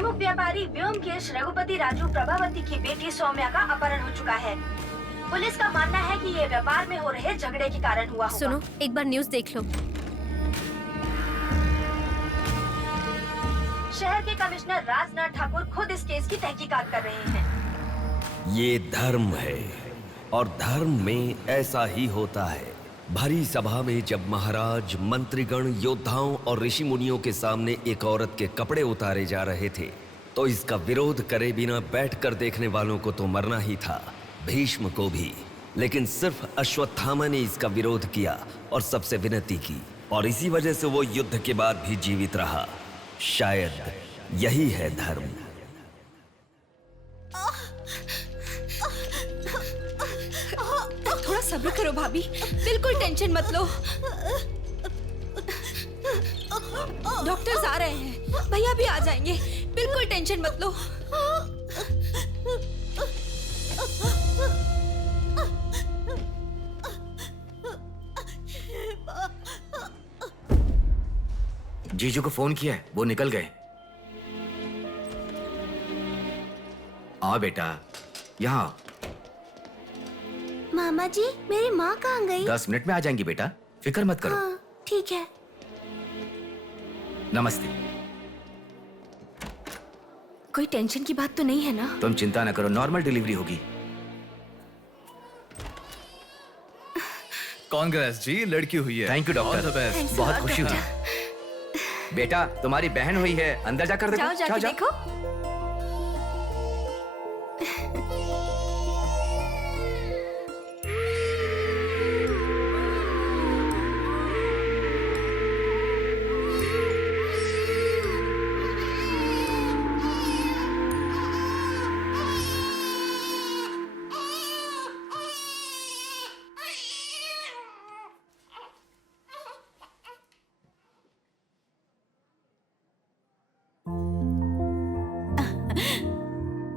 प्रमुख व्यापारी व्योमकेश रघुपति राजू प्रभावती की बेटी सौम्या का अपहरण हो चुका है। पुलिस का मानना है कि ये व्यापार में हो रहे झगड़े के कारण हुआ होगा। सुनो, एक बार न्यूज़ देख लो। शहर के कमिश्नर राजनाथ ठाकुर खुद इस केस की तहकीकात कर रहे हैं। ये धर्म है और धर्म में ऐसा ही होता है। भरी सभा में जब महाराज, मंत्रीगण, योद्धाओं और ऋषि मुनियों के सामने एक औरत के कपड़े उतारे जा रहे थे तो इसका विरोध करे बिना बैठकर देखने वालों को तो मरना ही था, भीष्म को भी। लेकिन सिर्फ अश्वत्थामा ने इसका विरोध किया और सबसे विनती की, और इसी वजह से वो युद्ध के बाद भी जीवित रहा। शायद यही है धर्म। थोड़ा सब्र करो भाभी, बिल्कुल टेंशन मत लो। डॉक्टर्स आ रहे हैं, भैया भी आ जाएंगे, बिल्कुल टेंशन मत लो। जीजू को फोन किया है, वो निकल गए। आओ बेटा, यहाँ। मामा जी, मेरी माँ कहाँ गई? 10 मिनट में आ जाएंगी बेटा, फिक्र मत करो। हाँ, ठीक है। नमस्ते। कोई टेंशन की बात तो नहीं है ना? तुम चिंता न करो, नॉर्मल डिलीवरी होगी। कांग्रेस जी, लड़की हुई है। थैंक यू डॉक्टर, बहुत खुशी हुई। बेटा, तुम्हारी बहन हुई है, अंदर जाकर देखो। जाओ जाके देखो।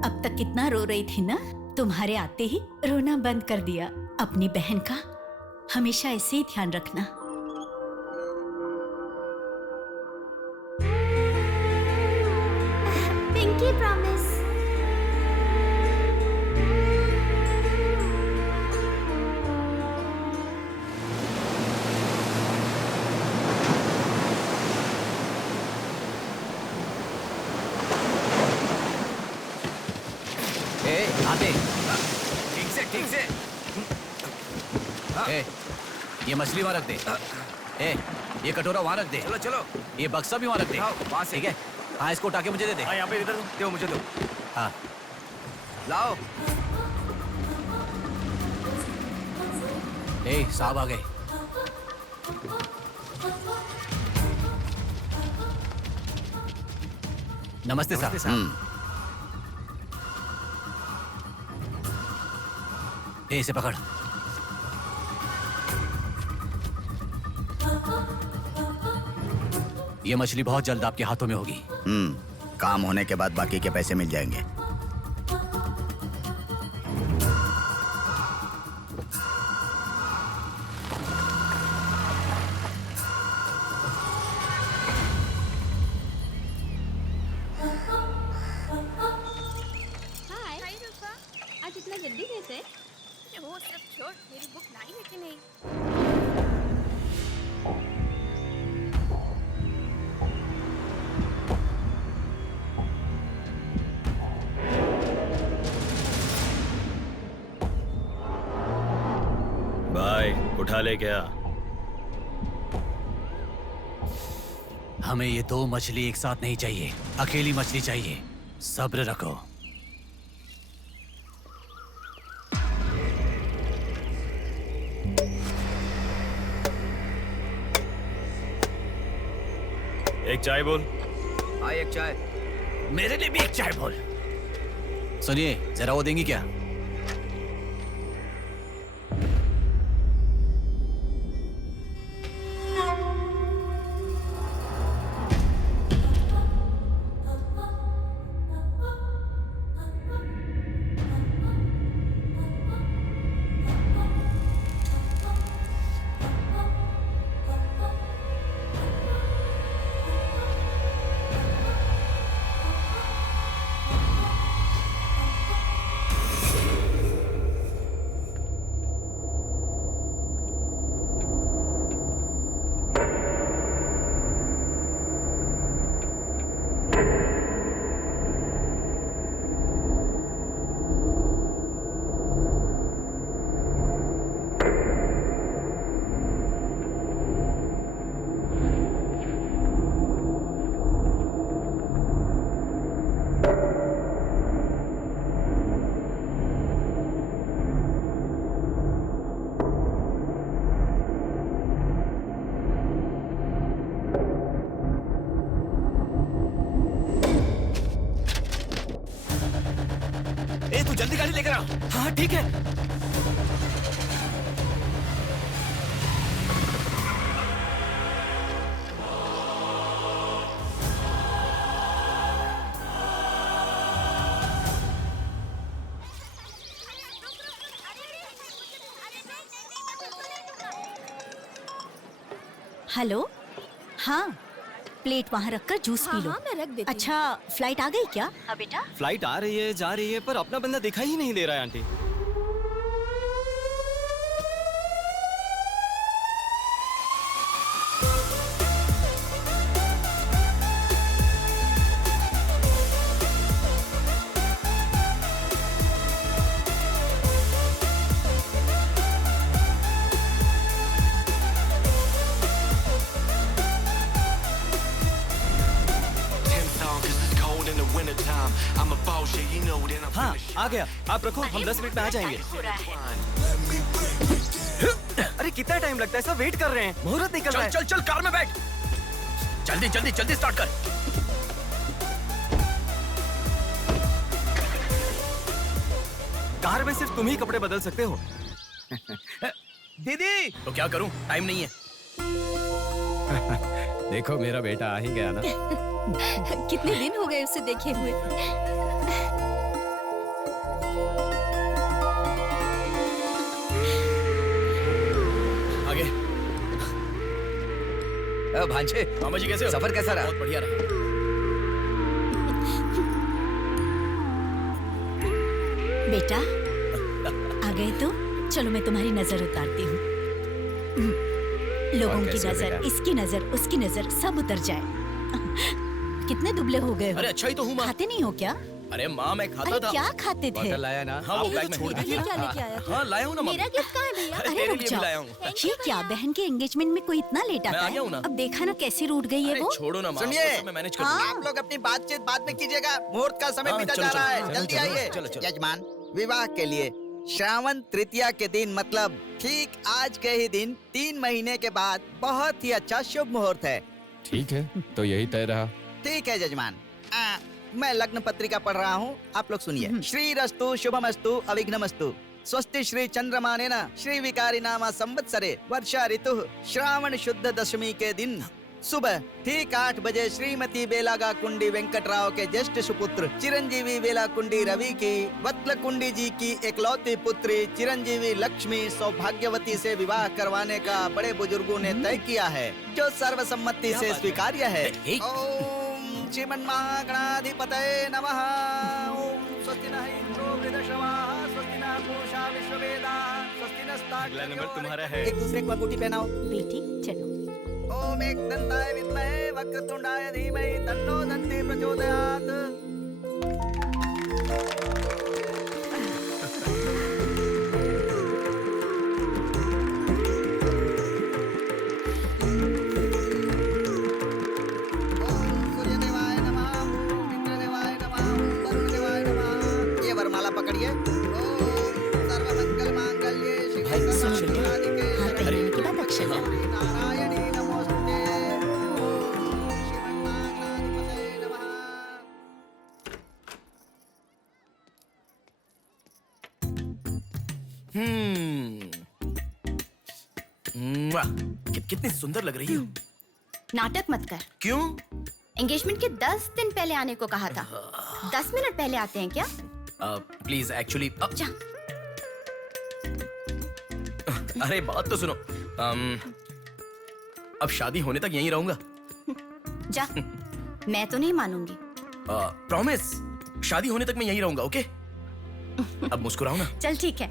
अब तक कितना रो रही थी ना, तुम्हारे आते ही रोना बंद कर दिया। अपनी बहन का हमेशा ऐसे ही ध्यान रखना। Pinky promise. आते ठीक से। ए, ये मछली वहाँ रख दे। ए, ये कटोरा वहाँ रख दे। चलो। ये बक्सा भी वहाँ रख दे। वहाँ से। ठीक है। हाँ, इसको उठा के मुझे दे दे। यहाँ पे इधर दो, मुझे दो। हाँ, लाओ। ए, साहब आ गए। नमस्ते साहब। ए, इसे पकड़। ये मछली बहुत जल्द आपके हाथों में होगी। काम होने के बाद बाकी के पैसे मिल जाएंगे। आज इतना जल्दी कैसे? वो सब छोड़, मेरी बुक लाई है कि नहीं? भाई उठा ले क्या? हमें ये 2 मछली एक साथ नहीं चाहिए, अकेली मछली चाहिए। सब्र रखो। एक चाय बोल। हाँ, एक चाय। मेरे लिए भी एक चाय बोल। सुनिए, जरा वो देंगी क्या? तू जल्दी गाड़ी लेकर आ। हाँ ठीक है। हेलो, हाँ प्लेट वहाँ रखकर जूस पी लो। हाँ, मैं रख देती हूँ। अच्छा, फ्लाइट आ गई क्या? हाँ बेटा। फ्लाइट आ रही है, जा रही है, पर अपना बंदा दिखाई ही नहीं दे रहा है आंटी। हाँ आ गया, आप रखो, हम 10 मिनट में आ जाएंगे। अरे कितना टाइम लगता है, सब वेट कर रहे हैं, मुहूर्त निकल रहा है। चल चल कार में बैठ, जल्दी जल्दी जल्दी स्टार्ट कर। कार में सिर्फ तुम ही कपड़े बदल सकते हो। दीदी तो क्या करूं, टाइम नहीं है। देखो मेरा बेटा आ ही गया ना। कितने दिन हो गए उसे देखे हुए। आगे। भांजे, मामा जी कैसे हो? सफर कैसा रहा? बहुत बढ़िया रहा। बेटा आ गए तो चलो मैं तुम्हारी नजर उतारती हूँ। लोगों की नजर, इसकी नजर, उसकी नजर, सब उतर जाए। कितने दुबले हो गए हो? अरे अच्छा ही तो हूँ माँ। खाते नहीं हो क्या? अरे माँ मैं खाता अरे था। क्या खाते थे? बॉटल लाया ना? हाँ वो बैग में छोड़ ये दीजिए। क्या लेके आया था? हाँ लाया हूँ ना मेरा माँ। गिफ्ट कहाँ है भैया? अरे अरे तेरे रुक लिए भी जाओ। लाया हूँ। ये क्या, बहन के एंगेजमेंट में कोई इतना लेट मैं आता आ गया हूँ ना। है? अब देखा ना कैसी रूठ गई है अरे वो। छोड़ो ना माँ, सुनिए। वो सब मैं मैनेज कर हाँ। दूंगा। आप लोग अपनी बातचीत बाद में कीजिएगा, मुहूर्त का समय हाँ, बीता चलो, जा रहा चलो, है। चलो, जल्दी चलो, आइए। चलो, चलो। यजमान, विवाह के लिए श्रावण तृतीया के दिन, मतलब ठीक आज के ही दिन 3 महीने के बाद बहुत ही अच्छा शुभ मुहूर्त है। ठीक है, तो यही तय रहा। ठीक है यजमान। मैं लग्न पत्रिका पढ़ रहा हूँ, आप लोग सुनिए। श्री रस्तु शुभमस्तु अविघ्नमस्तु स्वस्ति श्री चंद्रमानेन श्री विकारी नामा संवत्सरे वर्षा ऋतु श्रावण शुद्ध दशमी के दिन सुबह ठीक 8 बजे श्रीमती बेलागा कुंडी वेंकटराव के ज्येष्ठ सुपुत्र चिरंजीवी बेला कुंडी रवि की वत्ल कुंडी जी की एकलौती पुत्री चिरंजीवी लक्ष्मी सौभाग्यवती से विवाह करवाने का बड़े बुजुर्गों ने तय किया है, जो सर्वसम्मति से स्वीकार्य है। ओम श्रीमन्महागणाधिपतये नमः। ओम स्वस्ति नः इंद्रो वृद्धश्रवाः स्वस्ति नः पूषा विश्ववेदाः स्वस्ति नस्ताक्ष्यो। अगला नंबर तुम्हारा है। एक दूसरे को अंगूठी पहनाओ। बेटी चलो। ओम एकदंताय विद्महे वक्रतुंडाय धीमहि तन्नो दन्ती प्रचोदयात्। ओम सूर्यदेवाय नमः, ओम इंद्रदेवाय नमः, ओम वरुणदेवाय नमः। ये वरमाला पकड़िए। ओम सर्वमंगल मांगल्ये शिवे सर्वार्थसाधिके हाथ पहनाने के बाद अक्षर डालो। नारायणी नमोस्तुते। ओम श्रीमन्महागणाधिपतये नमः। कितनी सुंदर लग रही हो। नाटक मत कर। क्यों? एंगेजमेंट के 10 दिन पहले आने को कहा था। 10 मिनट पहले आते हैं क्या? प्लीज एक्चुअली जा। अरे बात तो सुनो। अब शादी होने तक यहीं रहूंगा। जा। मैं तो नहीं मानूंगी। प्रॉमिस, शादी होने तक मैं यहीं रहूंगा। ओके? अब मुस्कुराओ ना। चल ठीक है।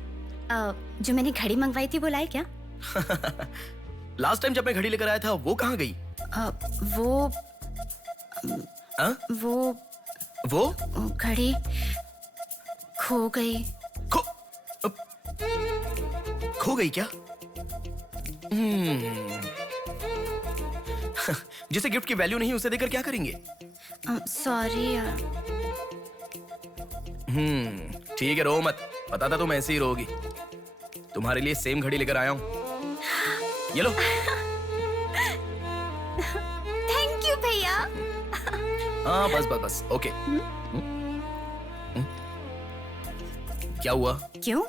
जो मैंने घड़ी मंगवाई थी वो लाए क्या? लास्ट टाइम जब मैं घड़ी लेकर आया था वो कहाँ गई? वो हाँ? वो घड़ी खो गई। खो गई क्या? जिसे गिफ्ट की वैल्यू नहीं उसे देकर क्या करेंगे? सॉरी यार। ठीक है, रो मत। पता था तुम ऐसे ही रोगी। तुम्हारे लिए सेम घड़ी लेकर आया हूँ। ये लो। थैंक यू भैया। हाँ बस बस बस। ओके। क्या हुआ? क्यों?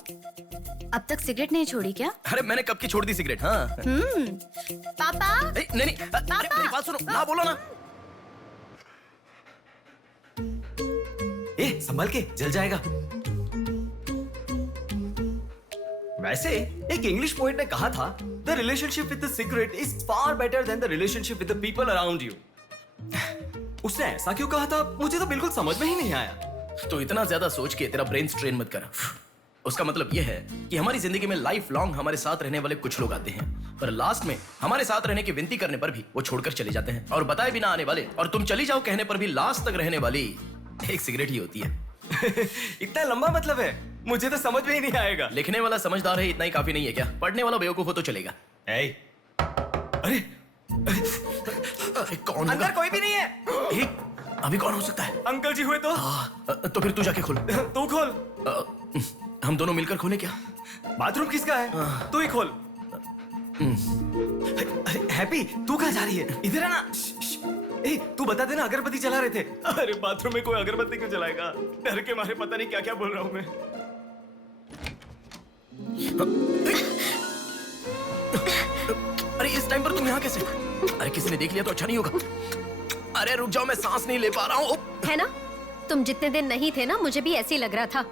अब तक सिगरेट नहीं छोड़ी क्या? अरे मैंने कब की छोड़ दी सिगरेट। हाँ पापा। नहीं नहीं, अरे मेरी बात सुनो ना, बोलो ना। संभल के, जल जाएगा। वैसे एक इंग्लिश पोएट ने कहा था, the relationship with the cigarette is far better than the relationship with the people around you. उसने ऐसा क्यों कहा था, मुझे तो बिल्कुल समझ में ही नहीं आया। तो इतना ज्यादा सोच के तेरा ब्रेन स्ट्रेन मत कर। उसका मतलब यह है कि हमारी जिंदगी में लाइफ लॉन्ग हमारे साथ रहने वाले कुछ लोग आते हैं, पर लास्ट में हमारे साथ रहने की विनती करने पर भी वो छोड़कर चले जाते हैं, और बताए बिना आने वाले और तुम चली जाओ कहने पर भी लास्ट तक रहने वाली एक सिगरेट ही होती है। इतना लंबा मतलब है, मुझे तो समझ में ही नहीं आएगा। लिखने वाला समझदार है इतना ही काफी नहीं है क्या? पढ़ने वाला बेवकूफ हो तो चलेगा। अरे कौन अंदर कोई भी नहीं है। अभी कौन हो सकता है? अंकल जी हुए तो? तो फिर तू जाके खोल। तू खोल। हम दोनों मिलकर खोले क्या? बाथरूम किसका है? तू ही खोल। हैप्पी, तू कहाँ जा रही है? इधर है ना। तू बता देना, अगरबत्ती जला रहे थे। अरे बाथरूम में कोई अगरबत्ती क्यों जलाएगा? डर के मारे पता नहीं क्या क्या बोल रहा हूँ मैं। अरे इस टाइम पर तुम यहाँ कैसे? अरे किसी ने देख लिया तो अच्छा नहीं होगा। अरे रुक जाओ, मैं सांस नहीं ले पा रहा हूँ। है ना, तुम जितने दिन नहीं थे ना, मुझे भी ऐसे ही लग रहा था।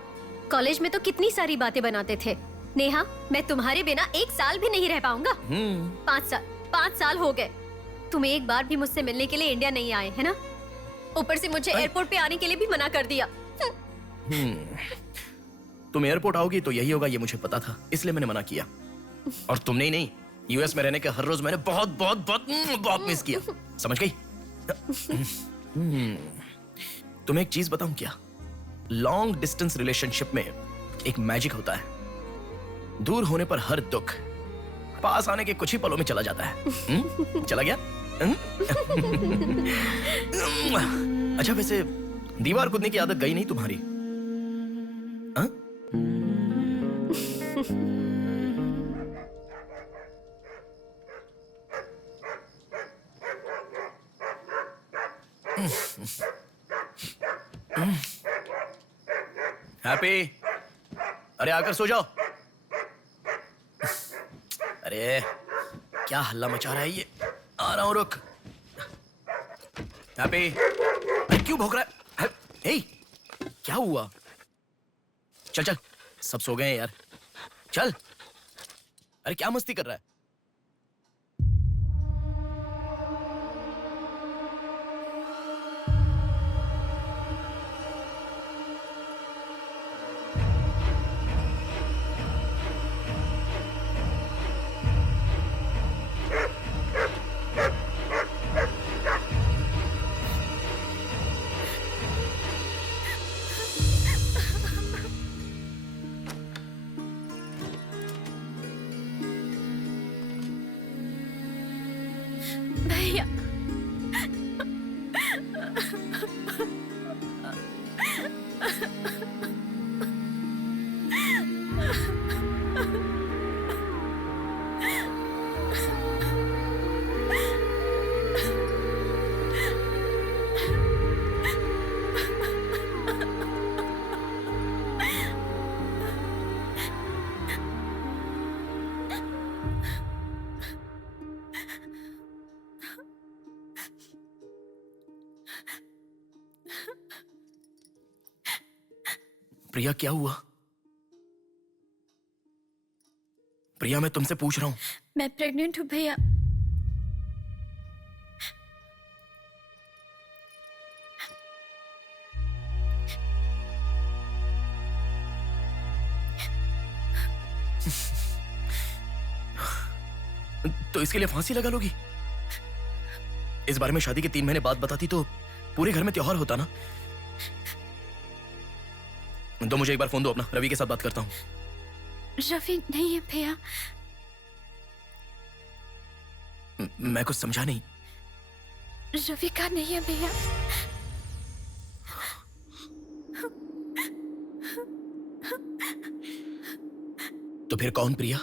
कॉलेज में तो कितनी सारी बातें बनाते थे। नेहा, मैं तुम्हारे बिना 1 साल भी नहीं रह पाऊंगा। 5 साल हो गए, तुम एक बार भी मुझसे मिलने के लिए इंडिया नहीं आए, है ना? ऊपर से मुझे एयरपोर्ट पे आने के लिए भी मना कर दिया। तुम एयरपोर्ट आओगी तो यही होगा, ये मुझे पता था, इसलिए मैंने मना किया। और तुमने ही नहीं, यूएस में रहने के हर रोज मैंने बहुत बहुत बहुत बहुत मिस किया, समझ गई? तुम्हें एक चीज बताऊं क्या? लॉन्ग डिस्टेंस रिलेशनशिप में एक मैजिक होता है। दूर होने पर हर दुख पास आने के कुछ ही पलों में चला जाता है। चला गया? अच्छा, वैसे दीवार कूदने की आदत गई नहीं तुम्हारी? हाँ? हैप्पी, अरे आकर सो जाओ। अरे क्या हल्ला मचा रहा है ये? आ रहा हूं, रुक। हैप्पी, अरे क्यों भौंक रहा है? हे, क्या हुआ? चल चल, सब सो गए हैं यार, चल। अरे क्या मस्ती कर रहा है? भैया, प्रिया क्या हुआ? प्रिया, मैं तुमसे पूछ रहा हूं। मैं प्रेग्नेंट हूँ भैया। तो इसके लिए फांसी लगा लोगी? इस बारे में शादी के 3 महीने बाद बताती तो पूरे घर में त्योहार होता ना। तो मुझे एक बार फोन दो अपना, रवि के साथ बात करता हूँ। रवि नहीं है भैया। मैं कुछ समझा नहीं। रवि का नहीं है भैया। तो फिर कौन प्रिया?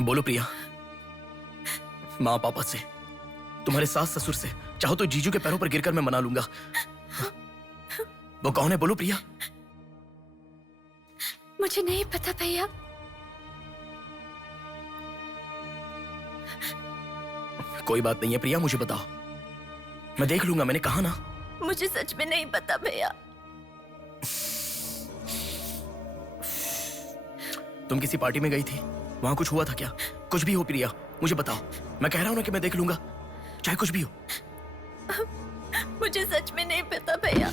बोलो प्रिया। माँ पापा से, तुम्हारे सास ससुर से, चाहो तो जीजू के पैरों पर गिरकर मैं मना लूंगा। वो कौन है, बोलो प्रिया। मुझे नहीं पता भैया। कोई बात नहीं है प्रिया, मुझे बताओ, मैं देख लूंगा, मैंने कहा ना। मुझे सच में नहीं पता भैया। तुम किसी पार्टी में गई थी, वहां कुछ हुआ था क्या? कुछ भी हो प्रिया, मुझे बताओ। मैं कह रहा हूं ना कि मैं देख लूंगा, चाहे कुछ भी हो। मुझे सच में नहीं पता भैया।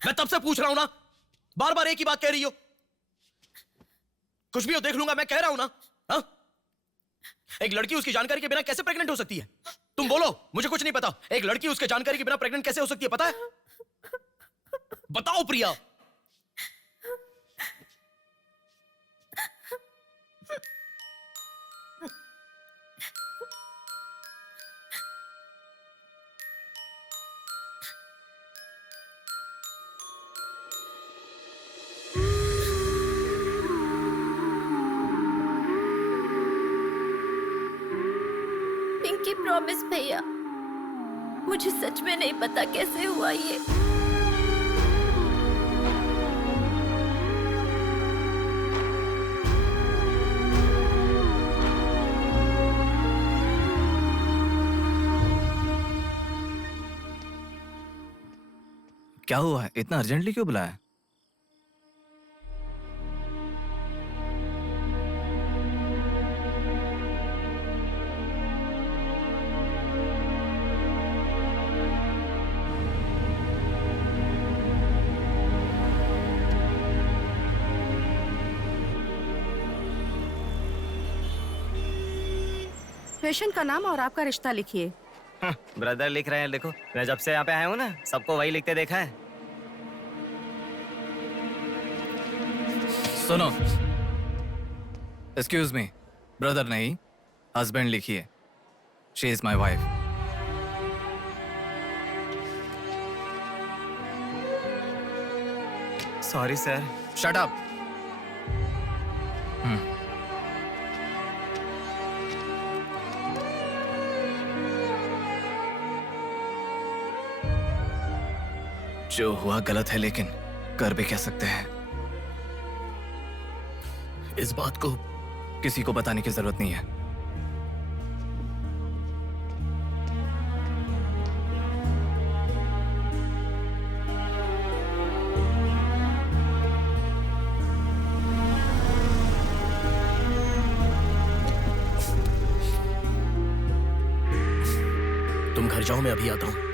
मैं तब से पूछ रहा हूं ना, बार बार एक ही बात कह रही हो। कुछ भी हो, देख लूंगा, मैं कह रहा हूं ना। हा? एक लड़की उसकी जानकारी के बिना कैसे प्रेग्नेंट हो सकती है? तुम बोलो, मुझे कुछ नहीं पता। एक लड़की उसके जानकारी के बिना प्रेग्नेंट कैसे हो सकती है, पता है? बताओ प्रिया। पिंकी प्रॉमिस भैया, मुझे सच में नहीं पता कैसे हुआ ये। क्या हुआ है? इतना अर्जेंटली क्यों बुलाया? पेशेंट का नाम और आपका रिश्ता लिखिए। ब्रदर लिख रहे हैं, लिखो। मैं जब से यहाँ पे आया हूँ ना, सबको वही लिखते देखा है। सुनो, एक्सक्यूज मी, ब्रदर नहीं, हस्बैंड लिखिए। She is my wife. Sorry sir. Shut up. जो हुआ गलत है, लेकिन कर भी कह सकते हैं। इस बात को किसी को बताने की जरूरत नहीं है। तुम घर जाओ, मैं अभी आता हूं।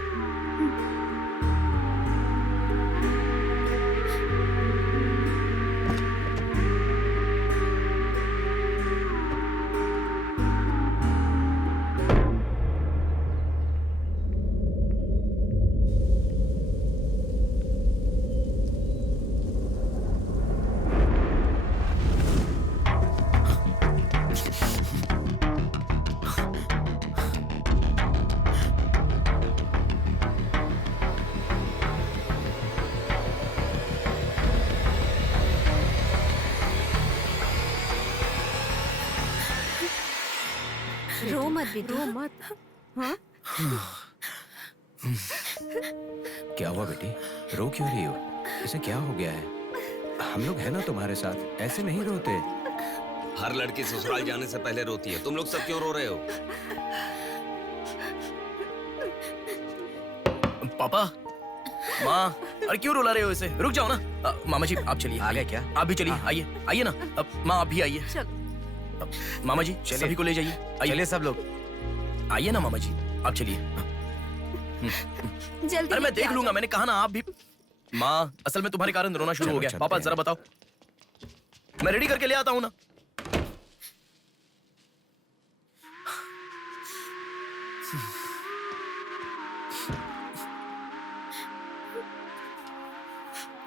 रो मत बेटा, रो मत। हाँ? क्या हुआ बेटी, रो क्यों रही हो? इसे क्या हो गया है? हम लोग हैं ना तुम्हारे साथ, ऐसे नहीं रोते। हर लड़की ससुराल जाने से पहले रोती है, तुम लोग सब क्यों रो रहे हो? पापा, माँ, अरे क्यों रुला रहे हो इसे? रुक जाओ ना। मामा जी आप चलिए। आ गए क्या? आप भी चलिए, आइए आइए ना। माँ आप भी आइए। मामा जी सभी को ले जाइए। चलिए सब लोग, आइए ना मामा जी, आप चलिए। जल्दी। अरे मैं देख लूंगा, मैंने कहा ना। आप भी। माँ, असल में तुम्हारे कारण रोना शुरू हो गया। पापा जरा बताओ, मैं रेडी करके ले आता हूँ ना।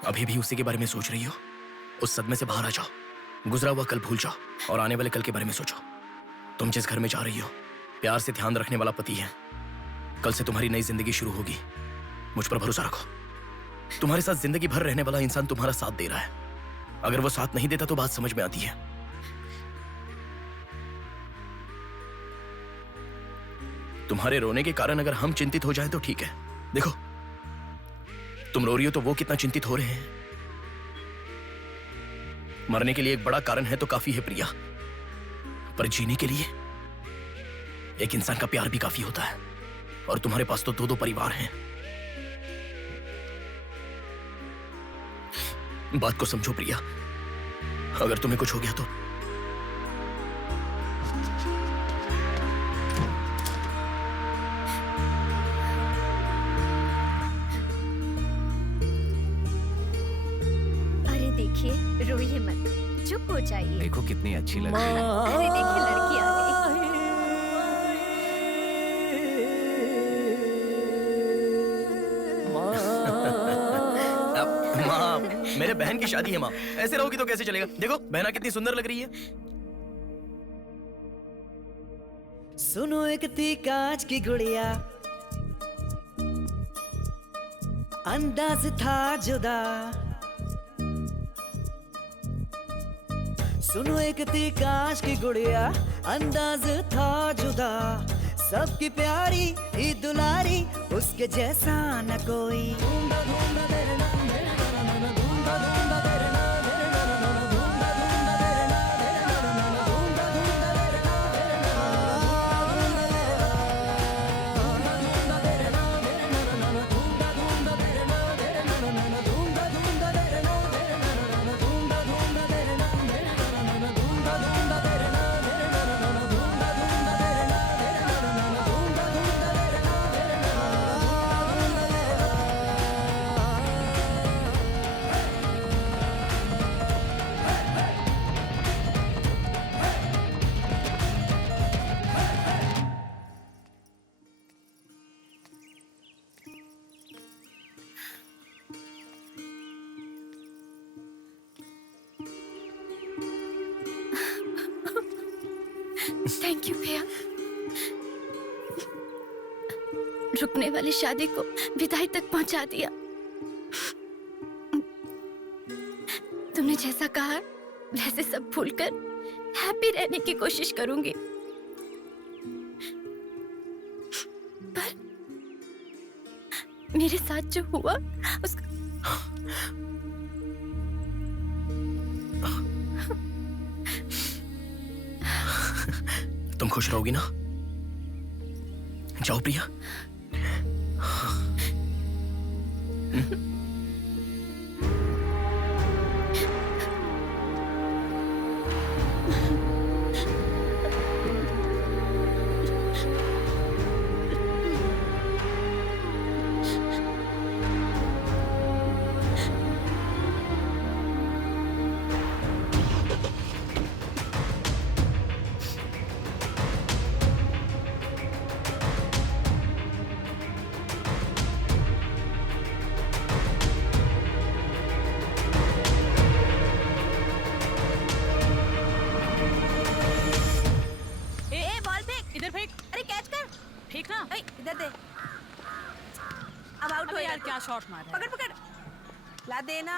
अभी भी उसी के बारे में सोच रही हो? उस सदमे से बाहर आ जाओ, गुजरा हुआ कल भूल जाओ और आने वाले कल के बारे में सोचो। तुम जिस घर में जा रही हो, प्यार से ध्यान रखने वाला पति है। कल से तुम्हारी नई जिंदगी शुरू होगी, मुझ पर भरोसा रखो। तुम्हारे साथ जिंदगी भर रहने वाला इंसान तुम्हारा साथ दे रहा है। अगर वो साथ नहीं देता तो बात समझ में आती है। तुम्हारे रोने के कारण अगर हम चिंतित हो जाए तो ठीक है। देखो, तुम रो रही हो तो वो कितना चिंतित हो रहे हैं। मरने के लिए एक बड़ा कारण है तो काफी है प्रिया, पर जीने के लिए एक इंसान का प्यार भी काफी होता है। और तुम्हारे पास तो 2-2 परिवार हैं। बात को समझो प्रिया, अगर तुम्हें कुछ हो गया तो अरे देखिए, रोइए मत, चुप हो जाइए। देखो कितनी अच्छी लग रही है। अरे देखिए, लड़की आ गई। माँ, मेरे बहन की शादी है माँ, ऐसे रहोगी तो कैसे चलेगा। देखो बहना कितनी सुंदर लग रही है। सुनो एक थी कांच की गुड़िया, अंदाज था जुदा। सुनो एक थी कांच की गुड़िया, अंदाज था जुदा। सबकी प्यारी ही दुलारी, उसके जैसा न कोई। थैंक यू भैया, रुकने वाली शादी को विदाई तक पहुंचा दिया। तुमने जैसा कहा वैसे सब भूलकर हैप्पी रहने की कोशिश करूंगी। पर मेरे साथ जो हुआ उसका तुम खुश रहोगी ना? जाओ प्रिया। अब आउट हो यार, क्या शॉट मारा। पकड़ पकड़, ला देना।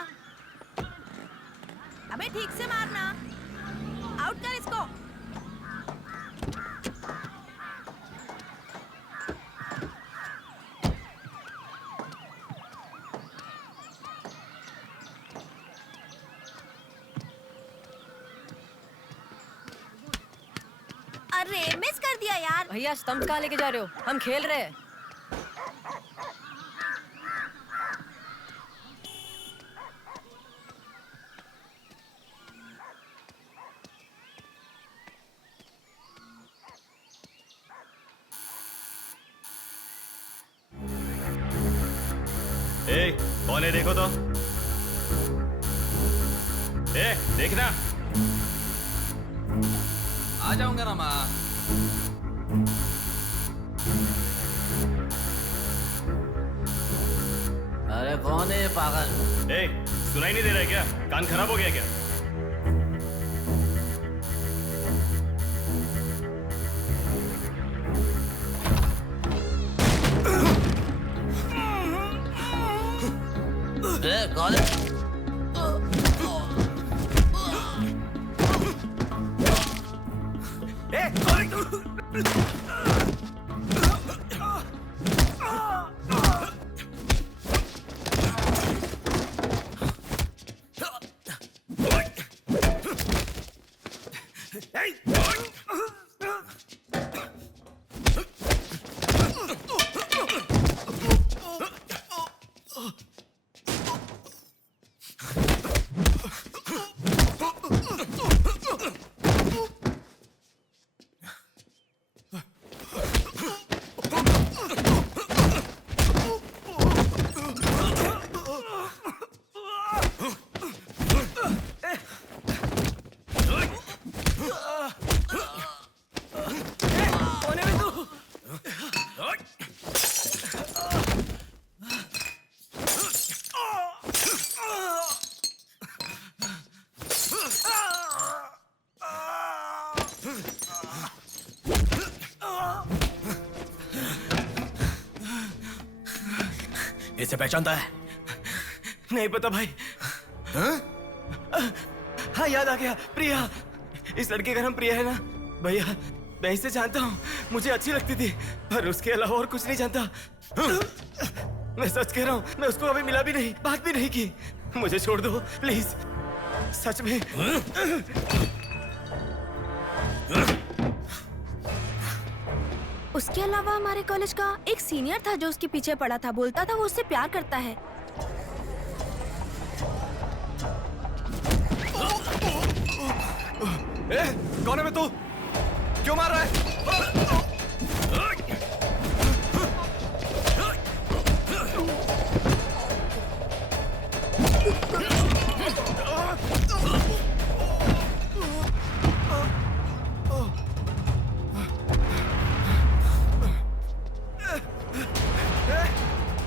अबे ठीक से मारना, आउट कर इसको। अरे मिस कर दिया यार। भैया स्टंप कहाँ लेके जा रहे हो? हम खेल रहे हैं। ए, कौन है देखो तो। ए, देखना। आ जाऊंगा ना माँ। अरे कौन है पागल? ए, सुनाई नहीं दे रहा है क्या? कान खराब हो गया क्या? कौन है? इसे पहचानता है? नहीं पता भाई। हाँ? हाँ याद आ गया, प्रिया। इस लड़के का नाम प्रिया है ना भैया? मैं इसे जानता हूँ, मुझे अच्छी लगती थी, पर उसके अलावा और कुछ नहीं जानता। मैं सच कह रहा हूँ, मैं उसको अभी मिला भी नहीं, बात भी नहीं की। मुझे छोड़ दो प्लीज, सच में। उसके अलावा हमारे कॉलेज का एक सीनियर था जो उसके पीछे पड़ा था, बोलता था वो उससे प्यार करता है। कौन है मैं? तू क्यों मार रहा है?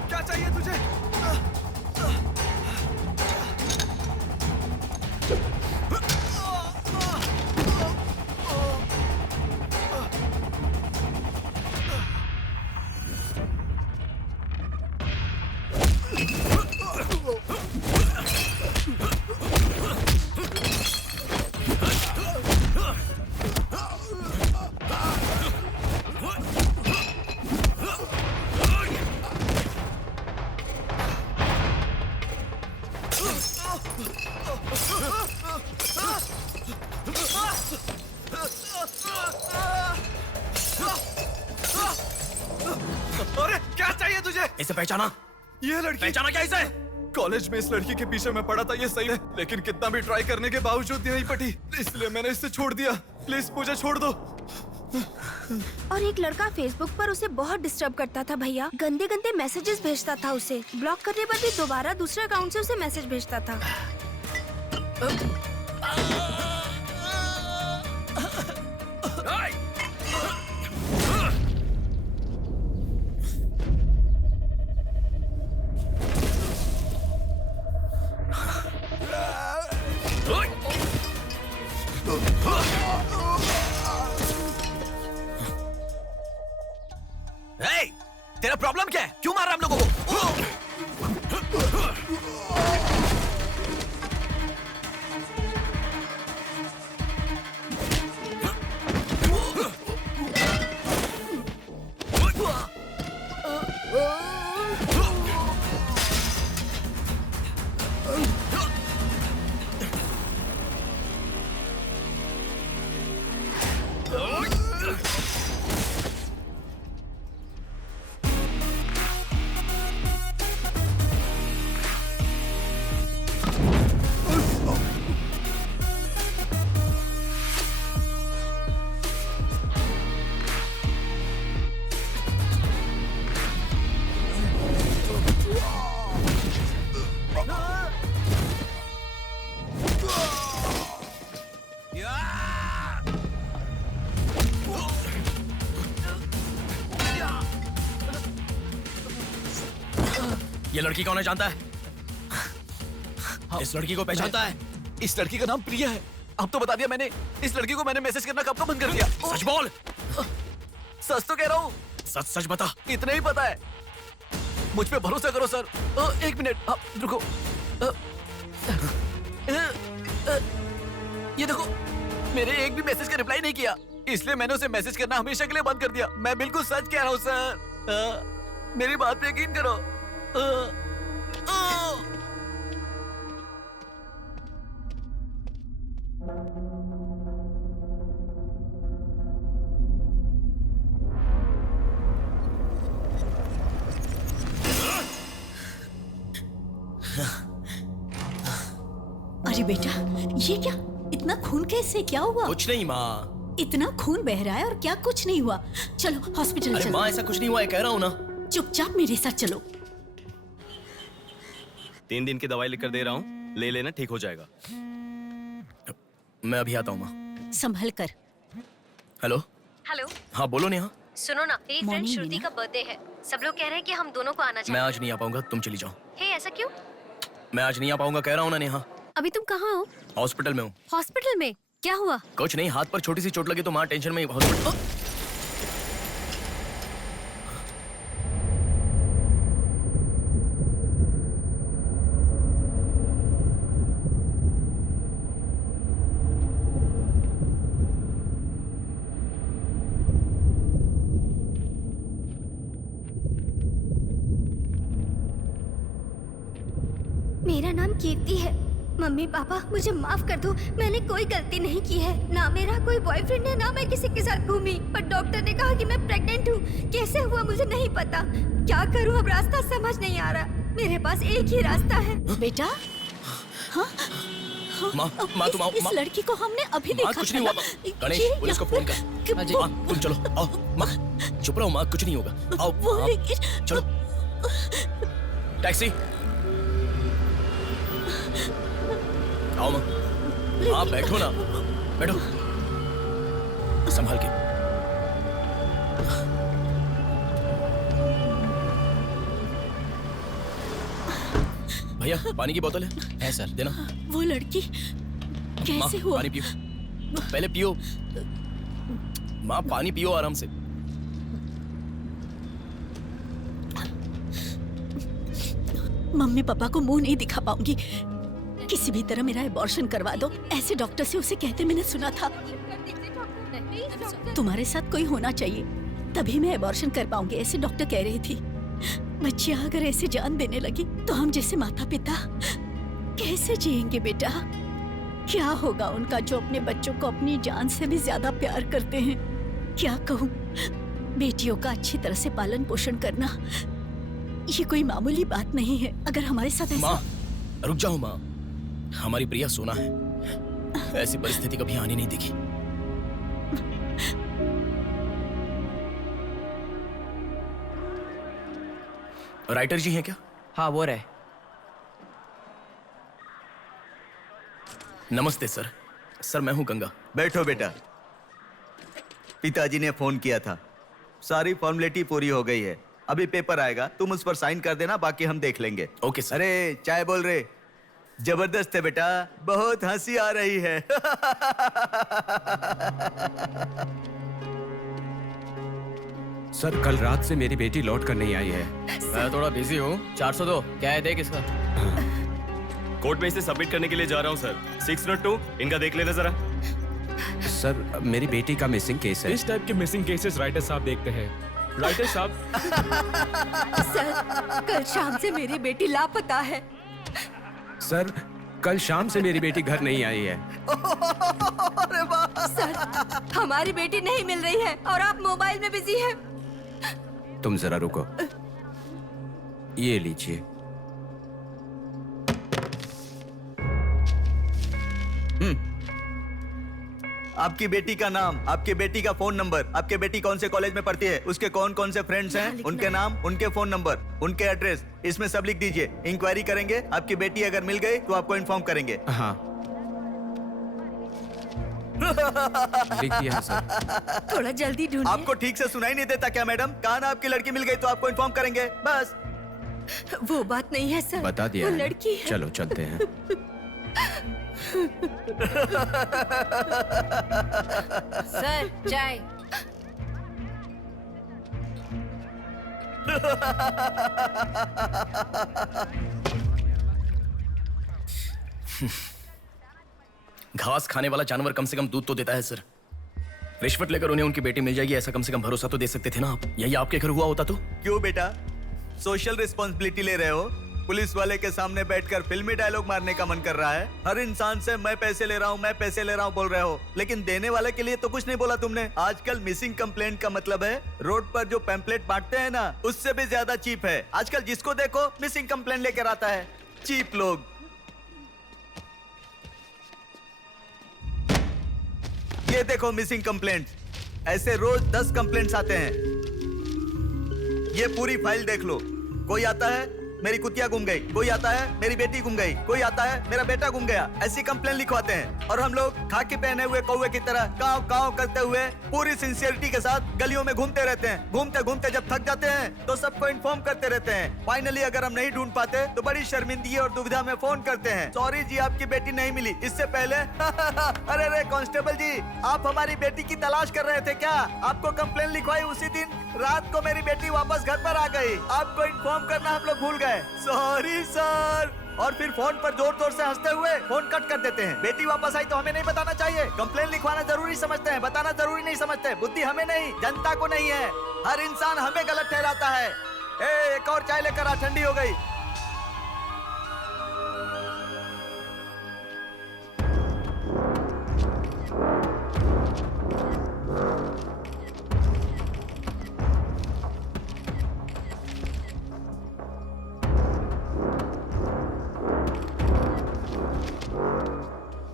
क्या चाहिए तुझे? अरे क्या चाहिए तुझे? इसे पहचाना? ये लड़की पहचाना क्या इसे? कॉलेज में इस लड़की के पीछे मैं पड़ा था, ये सही है, लेकिन कितना भी ट्राई करने के बावजूद नहीं पटी, इसलिए मैंने इसे छोड़ दिया। प्लीज मुझे छोड़ दो। और एक लड़का फेसबुक पर उसे बहुत डिस्टर्ब करता था भैया, गंदे गंदे मैसेजेस भेजता था उसे। ब्लॉक करने पर भी दोबारा दूसरे अकाउंट से उसे मैसेज भेजता था। तेरा प्रॉब्लम क्या है? क्यों मार रहा हम लोगों को? ये लड़की कौन है जानता है? इस लड़की को पहचानता है? इस लड़की का नाम प्रिया है। अब तो बता दिया मैंने। इस लड़की को मैंने मैसेज करना कब का बंद कर दिया। सच बोल। सच तो कह रहा हूँ। सच सच बता। इतना ही पता है, मुझ पे भरोसा करो सर। एक मिनट रुको। ये देखो, मेरे एक भी मैसेज का रिप्लाई नहीं किया, इसलिए मैंने उसे मैसेज करना हमेशा के लिए बंद कर दिया। मैं बिल्कुल सच कह रहा हूँ सर, मेरी बात पे यकीन करो। अरे बेटा, ये क्या? इतना खून कैसे? क्या हुआ? कुछ नहीं माँ। इतना खून बह रहा है और क्या कुछ नहीं हुआ? चलो हॉस्पिटल चलो। चलो। माँ ऐसा कुछ नहीं हुआ है, कह रहा हूँ ना। चुपचाप मेरे साथ चलो। 3 दिन की दवाई लिखकर दे रहा हूँ, ले लेना, ठीक हो जाएगा। मैं अभी आता हूँ माँ। संभल कर। हेलो। हेलो। हाँ बोलो नेहा। सुनो ना, मेरी फ्रेंड श्रुति का बर्थडे है। सब लोग कह रहे हैं कि हम दोनों को आना चाहिए। मैं आज नहीं आ पाऊंगा, तुम चली जाओ। हे, ऐसा क्यों? मैं आज नहीं आ पाऊंगा, कह रहा हूँ ना नेहा। अभी तुम कहाँ हो? हॉस्पिटल में हूँ। हॉस्पिटल में? क्या हुआ? कुछ नहीं, हाथ पर छोटी सी चोट लगी तो माँ टेंशन में हॉस्पिटल। मेरा नाम कीर्ति है। मम्मी पापा मुझे माफ कर दो, मैंने कोई गलती नहीं की है। ना मेरा कोई बॉयफ्रेंड है, ना मैं किसी के साथ घूमी, पर डॉक्टर ने कहा कि मैं प्रेग्नेंट हूँ। कैसे हुआ मुझे नहीं पता। क्या करूँ अब, रास्ता समझ नहीं आ रहा। मेरे पास एक ही रास्ता है। बेटा हाँ माँ तुम आओ। इस लड़की को हमने अभी देखा कुछ नहीं हुआ। गणेश पुलिस को फोन कर। माँ तुम चलो आओ। माँ चुप रहो माँ, कुछ नहीं होगा। आओ चलो टैक्सी। आओ माँ। हाँ बैठो ना, बैठो संभाल के। भैया पानी की बोतल है सर, देना। वो लड़की कैसे हुआ? पानी पियो, पहले पियो माँ, पानी पियो आराम से। मम्मी पापा को मुंह नहीं दिखा पाऊंगी। किसी भी तरह मेरा एबॉर्शन करवा दो, ऐसे डॉक्टर से उसे कहते मैंने सुना था। तुम्हारे साथ कोई होना चाहिए तभी मैं एबॉर्शन कर पाऊंगी, ऐसे डॉक्टर कह रही थी। बच्चियां अगर ऐसे जान देने लगी तो हम जैसे माता पिता कैसे जिएंगे बेटा? क्या होगा उनका जो अपने बच्चों को अपनी जान से भी ज्यादा प्यार करते हैं? क्या कहूँ, बेटियों का अच्छी तरह से पालन पोषण करना ये कोई मामूली बात नहीं है। अगर हमारे साथ ऐसा... माँ रुक जाओ माँ, हमारी प्रिया सोना है, ऐसी परिस्थिति कभी आनी नहीं देखी। राइटर जी हैं क्या? हाँ वो रहे। नमस्ते सर। सर मैं हूं गंगा। बैठो बेटा। पिताजी ने फोन किया था, सारी फॉर्मेलिटी पूरी हो गई है। अभी पेपर आएगा, तुम उस पर साइन कर देना, बाकी हम देख लेंगे। Okay sir. अरे चाय बोल रहे? जबरदस्त है बेटा, बहुत हंसी आ रही है। सर कल रात से मेरी बेटी लौट कर नहीं आई है। मैं थोड़ा बिजी हूँ। 402 क्या है, देख इसका। कोर्ट में इसे सबमिट करने के लिए जा रहा हूँ सर। 602 इनका देख लेना जरा। सर मेरी बेटी का मिसिंग केस है। इस टाइप के मिसिंग केसेस राइटर साहब देखते हैं। राइटर साहब। सर कल शाम से मेरी बेटी लापता है। सर कल शाम से मेरी बेटी घर नहीं आई है। सर हमारी बेटी नहीं मिल रही है और आप मोबाइल में बिजी हैं। तुम जरा रुको, ये लीजिए। आपकी बेटी का नाम, आपकी बेटी का फोन नंबर, आपकी बेटी कौन से कॉलेज में पढ़ती है, उसके कौन कौन से फ्रेंड्स हैं, उनके नाम, उनके फोन नंबर, उनके एड्रेस, इसमें सब लिख दीजिए। इंक्वायरी करेंगे, आपकी बेटी अगर मिल गई तो आपको इन्फॉर्म करेंगे। हाँ लिख दिया है सर। थोड़ा जल्दी ढूंढिए। आपको ठीक से सुनाई नहीं देता क्या मैडम? कहा ना आपकी लड़की मिल गई तो आपको इन्फॉर्म करेंगे, बस। वो बात नहीं है सर, बता दिया वो है। लड़की है। चलो चलते हैं। सर चाय। घास खाने वाला जानवर कम से कम दूध तो देता है सर। रिश्वत लेकर उन्हें उनकी बेटी मिल जाएगी, ऐसा कम से कम भरोसा तो दे सकते थे ना आप। यही आपके घर हुआ होता तो? क्यों बेटा, सोशल रिस्पॉन्सिबिलिटी ले रहे हो? पुलिस वाले के सामने बैठकर फिल्मी डायलॉग मारने का मन कर रहा है? हर इंसान से मैं पैसे ले रहा हूँ, मैं पैसे ले रहा हूँ बोल रहे हो, लेकिन देने वाले के लिए तो कुछ नहीं बोला तुमने। आजकल मिसिंग कंप्लेंट का मतलब है रोड पर जो पैम्पलेट बांटते हैं ना, उससे भी ज्यादा चीप है। आजकल जिसको देखो मिसिंग कंप्लेंट लेकर आता है, चीप लोग। ये देखो मिसिंग कंप्लेंट, ऐसे रोज 10 कंप्लेंट्स आते हैं। ये पूरी फाइल देख लो। कोई आता है मेरी कुतिया गुम गई, कोई आता है मेरी बेटी गुम गई, कोई आता है मेरा बेटा गुम गया, ऐसी कंप्लेंट लिखवाते हैं। और हम लोग खाकी पहने हुए कौवे की तरह काव काव करते हुए पूरी सिंसियरिटी के साथ गलियों में घूमते रहते हैं। घूमते घूमते जब थक जाते हैं तो सबको इन्फॉर्म करते रहते हैं। फाइनली अगर हम नहीं ढूंढ पाते तो बड़ी शर्मिंदगी और दुविधा में फोन करते हैं, सॉरी जी आपकी बेटी नहीं मिली। इससे पहले अरे अरे कांस्टेबल जी, आप हमारी बेटी की तलाश कर रहे थे क्या? आपको कंप्लेंट लिखवाई उसी दिन रात को मेरी बेटी वापस घर पर आ गई, आपको इन्फॉर्म करना हम लोग भूल गए, सॉरी सर। और फिर फोन पर जोर जोर से हंसते हुए फोन कट कर देते हैं। बेटी वापस आई तो हमें नहीं बताना चाहिए। कंप्लेंट लिखवाना जरूरी समझते हैं, बताना जरूरी नहीं समझते। बुद्धि हमें नहीं, जनता को नहीं है। हर इंसान हमें गलत ठहराता है। एक और चाय लेकर आ, ठंडी हो गई।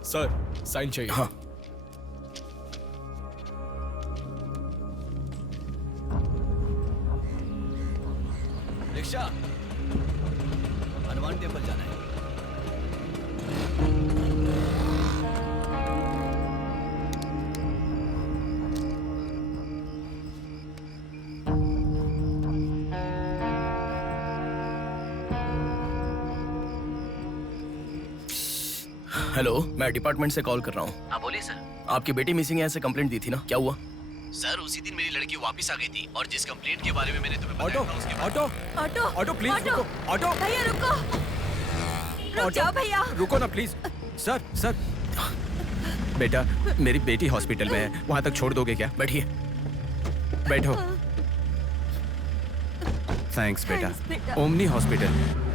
सर साइन चाहिए। हाँ। रिक्शा, हनुमान टेम्पल जाना है। हेलो, मैं डिपार्टमेंट से कॉल कर रहा हूँ। हाँ बोलिए सर। आपकी बेटी मिसिंग है ऐसे कंप्लेंट दी थी ना, क्या हुआ? सर उसी दिन मेरी लड़की वापस आ गई थी और जिस कंप्लेंट के बारे में मैंने तुम्हें ऑटो, बताया था उसके ऑटो, ऑटो ऑटो प्लीज रुको, ऑटो भैया रुको, रुक जाओ भैया। रुको ना प्लीज। सर सर, बेटा मेरी बेटी हॉस्पिटल में है, वहां तक छोड़ दोगे क्या? बैठिए। बैठो। थैंक्स बेटा। Omni hospital.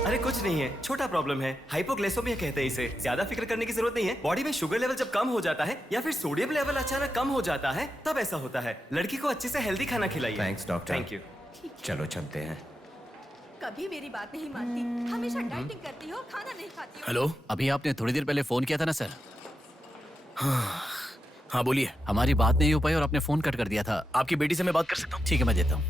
अरे कुछ नहीं है, छोटा प्रॉब्लम है, हाइपोग्लाइसेमिया कहते हैं इसे। ज्यादा फिक्र करने की जरूरत नहीं है। बॉडी में शुगर लेवल जब कम हो जाता है या फिर सोडियम लेवल अचानक कम हो जाता है तब ऐसा होता है। लड़की को अच्छे से हेल्दी खाना खिलाइए। Thanks doctor. Thank you. चलो चलते हैं। कभी मेरी बात नहीं मानती, हमेशा डाइटिंग करती हो, खाना नहीं खाती हो। हेलो, अभी आपने थोड़ी देर पहले फोन किया था ना सर? हाँ बोलिए। हमारी बात नहीं हो पाई और आपने फोन कट कर दिया था। आपकी बेटी से मैं बात कर सकता हूँ? ठीक है, मैं देता हूँ।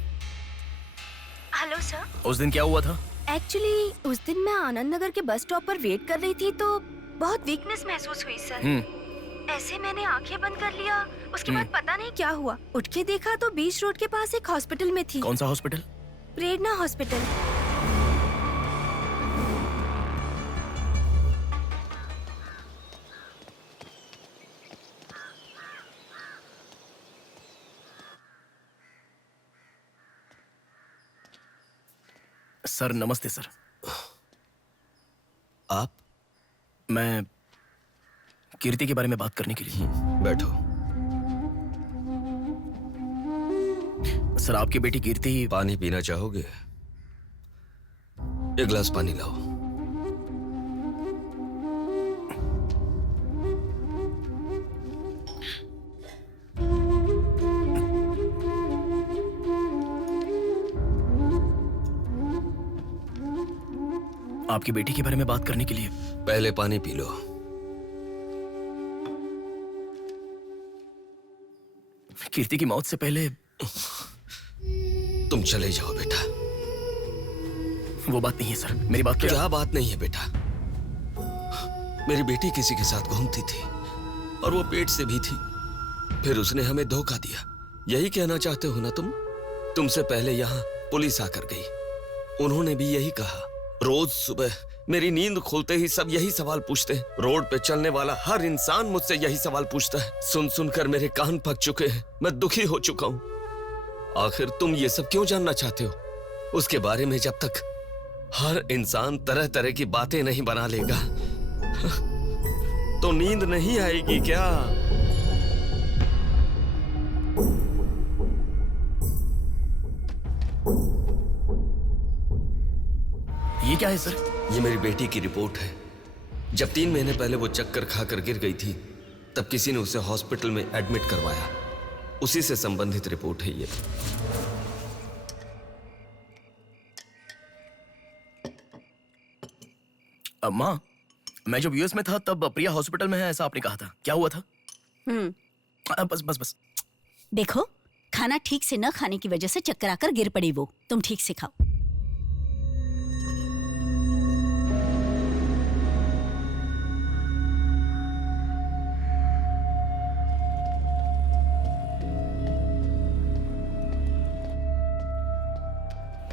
Hello sir. उस दिन क्या हुआ था? एक्चुअली उस दिन मैं आनंद नगर के बस स्टॉप पर वेट कर रही थी तो बहुत वीकनेस महसूस हुई सर। ऐसे मैंने आंखें बंद कर लिया, उसके बाद पता नहीं क्या हुआ, उठ के देखा तो बीच रोड के पास एक हॉस्पिटल में थी। कौन सा हॉस्पिटल? प्रेरणा हॉस्पिटल। सर नमस्ते सर। आप? मैं कीर्ति के बारे में बात करने के लिए। बैठो। सर आपकी बेटी कीर्ति। पानी पीना चाहोगे? एक गिलास पानी लाओ। आपकी बेटी के बारे में बात करने के लिए। पहले पानी पी लो। कीर्ति की मौत से पहले। तुम चले जाओ बेटा। वो बात नहीं है सर, मेरी बात क्या बात नहीं है बेटा? मेरी बेटी किसी के साथ घूमती थी और वो पेट से भी थी, फिर उसने हमें धोखा दिया। यही कहना चाहते हो ना तुम? तुमसे पहले यहाँ पुलिस आकर गई, उन्होंने भी यही कहा। रोज सुबह मेरी नींद खुलते ही सब यही सवाल पूछते हैं। रोड पे चलने वाला हर इंसान मुझसे यही सवाल पूछता है। सुन सुनकर मेरे कान पक चुके हैं, मैं दुखी हो चुका हूँ। आखिर तुम ये सब क्यों जानना चाहते हो? उसके बारे में जब तक हर इंसान तरह तरह की बातें नहीं बना लेगा तो नींद नहीं आएगी क्या? ये क्या है सर? ये मेरी बेटी की रिपोर्ट है। जब 3 महीने पहले वो चक्कर खाकर गिर गई थी तब किसी ने उसे हॉस्पिटल में एडमिट करवाया। उसी से संबंधित रिपोर्ट है ये। माँ, मैं जब यूएस में था तब प्रिया हॉस्पिटल में है ऐसा आपने कहा था, क्या हुआ था? बस बस बस। देखो, खाना ठीक से न खाने की वजह से चक्कर आकर गिर पड़ी वो। तुम ठीक से खाओ।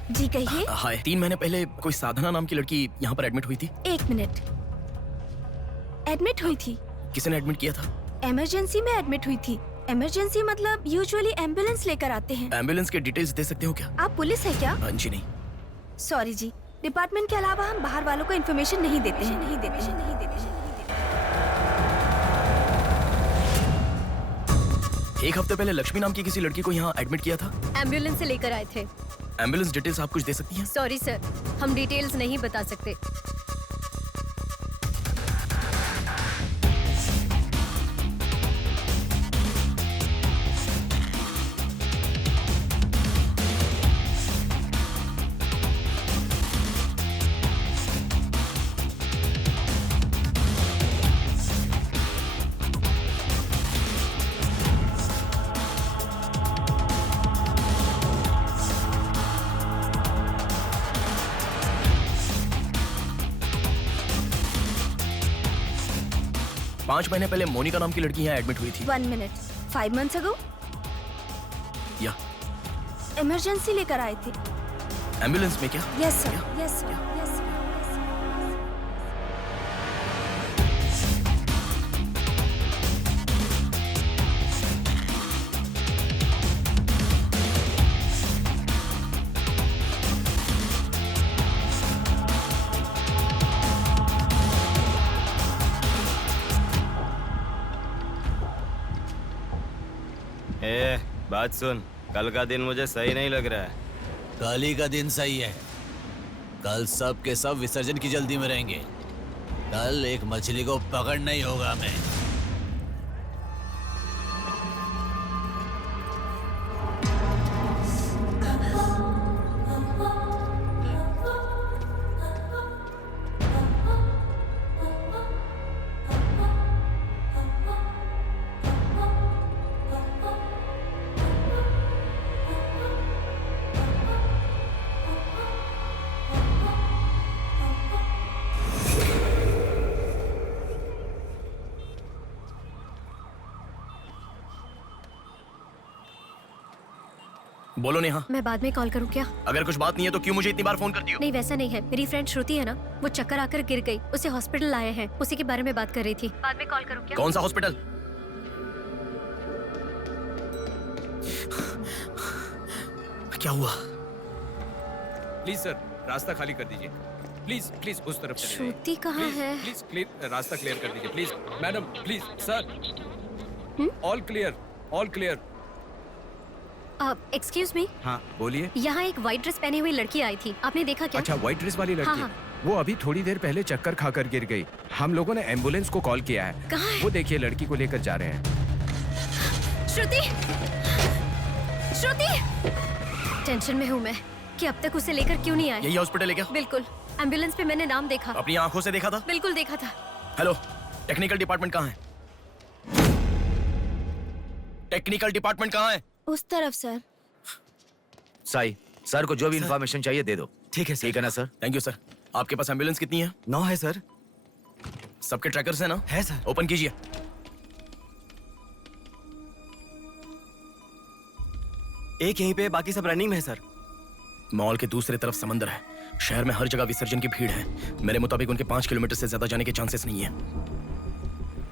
जी कहिए। हाय। 3 महीने पहले कोई साधना नाम की लड़की यहाँ पर एडमिट हुई थी। 1 मिनट। एडमिट हुई थी? किसने एडमिट किया था? इमरजेंसी में एडमिट हुई थी। इमरजेंसी मतलब यूजुअली एम्बुलेंस लेकर आते हैं। एम्बुलेंस के डिटेल्स दे सकते हो क्या? आप पुलिस है क्या? जी नहीं। सॉरी जी, डिपार्टमेंट के अलावा हम बाहर वालों को इन्फॉर्मेशन नहीं देते हैं। एक हफ्ते पहले लक्ष्मी नाम की किसी लड़की को यहाँ एडमिट किया था। एम्बुलेंस से लेकर आए थे। एम्बुलेंस डिटेल्स आप कुछ दे सकती हैं? सॉरी सर, हम डिटेल्स नहीं बता सकते। पाँच महीने पहले मोनिका नाम की लड़की यहाँ एडमिट हुई थी। 1 मिनट 5 months ago या इमरजेंसी लेकर आए थे। एम्बुलेंस में क्या? Yes sir, yes sir, yes sir. बात सुन, कल का दिन मुझे सही नहीं लग रहा है। कल ही का दिन सही है। कल सब के सब विसर्जन की जल्दी में रहेंगे। कल एक मछली को पकड़ना ही होगा हमें। बोलो नेहा। मैं बाद में कॉल करूं क्या? अगर कुछ बात नहीं है तो क्यों मुझे इतनी बार फोन करती हो? नहीं वैसा नहीं है, मेरी फ्रेंड श्रुति है ना, वो चक्कर आकर गिर गई, उसे हॉस्पिटल लाए हैं, उसी के बारे में बात कर रही थी। बाद में कॉल करूं क्या? कौन सा हॉस्पिटल? क्या हुआ? प्लीज सर, रास्ता खाली कर दीजिए। प्लीज प्लीज उस तरफ चले जाइए। श्रुति कहाँ है? प्लीज क्लियर, रास्ता क्लियर कर दीजिए please. Madam please sir, all clear, all clear. Excuse me. हाँ बोलिए। यहाँ एक व्हाइट ड्रेस पहनी हुई लड़की आई थी, आपने देखा क्या? अच्छा, व्हाइट ड्रेस वाली लड़की? हाँ। वो अभी थोड़ी देर पहले चक्कर खाकर गिर गई। हम लोगों ने एम्बुलेंस को कॉल किया है। कहाँ है? वो देखिए लड़की को लेकर जा रहे हैं। श्रुति, श्रुति! टेंशन में हूँ मैं कि अब तक उसे लेकर क्यों नहीं आए। यही हॉस्पिटल है क्या? बिल्कुल, एम्बुलेंस पे मैंने नाम देखा। अपनी आंखों से देखा था? बिल्कुल देखा था। हेलो, टेक्निकल डिपार्टमेंट कहाँ है? टेक्निकल डिपार्टमेंट कहाँ है? उस तरफ सर। साई, सर को जो भी इंफॉर्मेशन चाहिए दे दो। ठीक है सर। ठीक है ना सर? Thank you sir. आपके पास एम्बुलेंस कितनी है? 9 है सर। सबके ट्रैकर्स है ना? है सर। ओपन कीजिए। एक यहीं पे, बाकी सब रनिंग में है सर। मॉल के दूसरे तरफ समंदर है। शहर में हर जगह विसर्जन की भीड़ है। मेरे मुताबिक उनके 5 किलोमीटर से ज्यादा जाने के चांसेस नहीं है।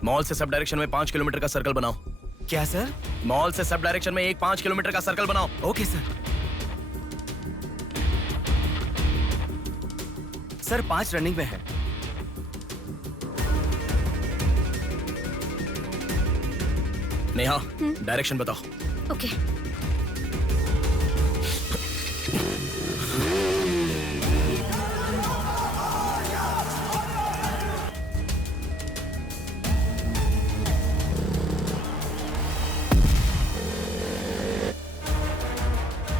मॉल से सब डायरेक्शन में 5 किलोमीटर का सर्कल बनाओ। क्या सर? मॉल से सब डायरेक्शन में एक 5 किलोमीटर का सर्कल बनाओ। Okay sir. सर 5 रनिंग में है। नेहा, डायरेक्शन बताओ। ओके।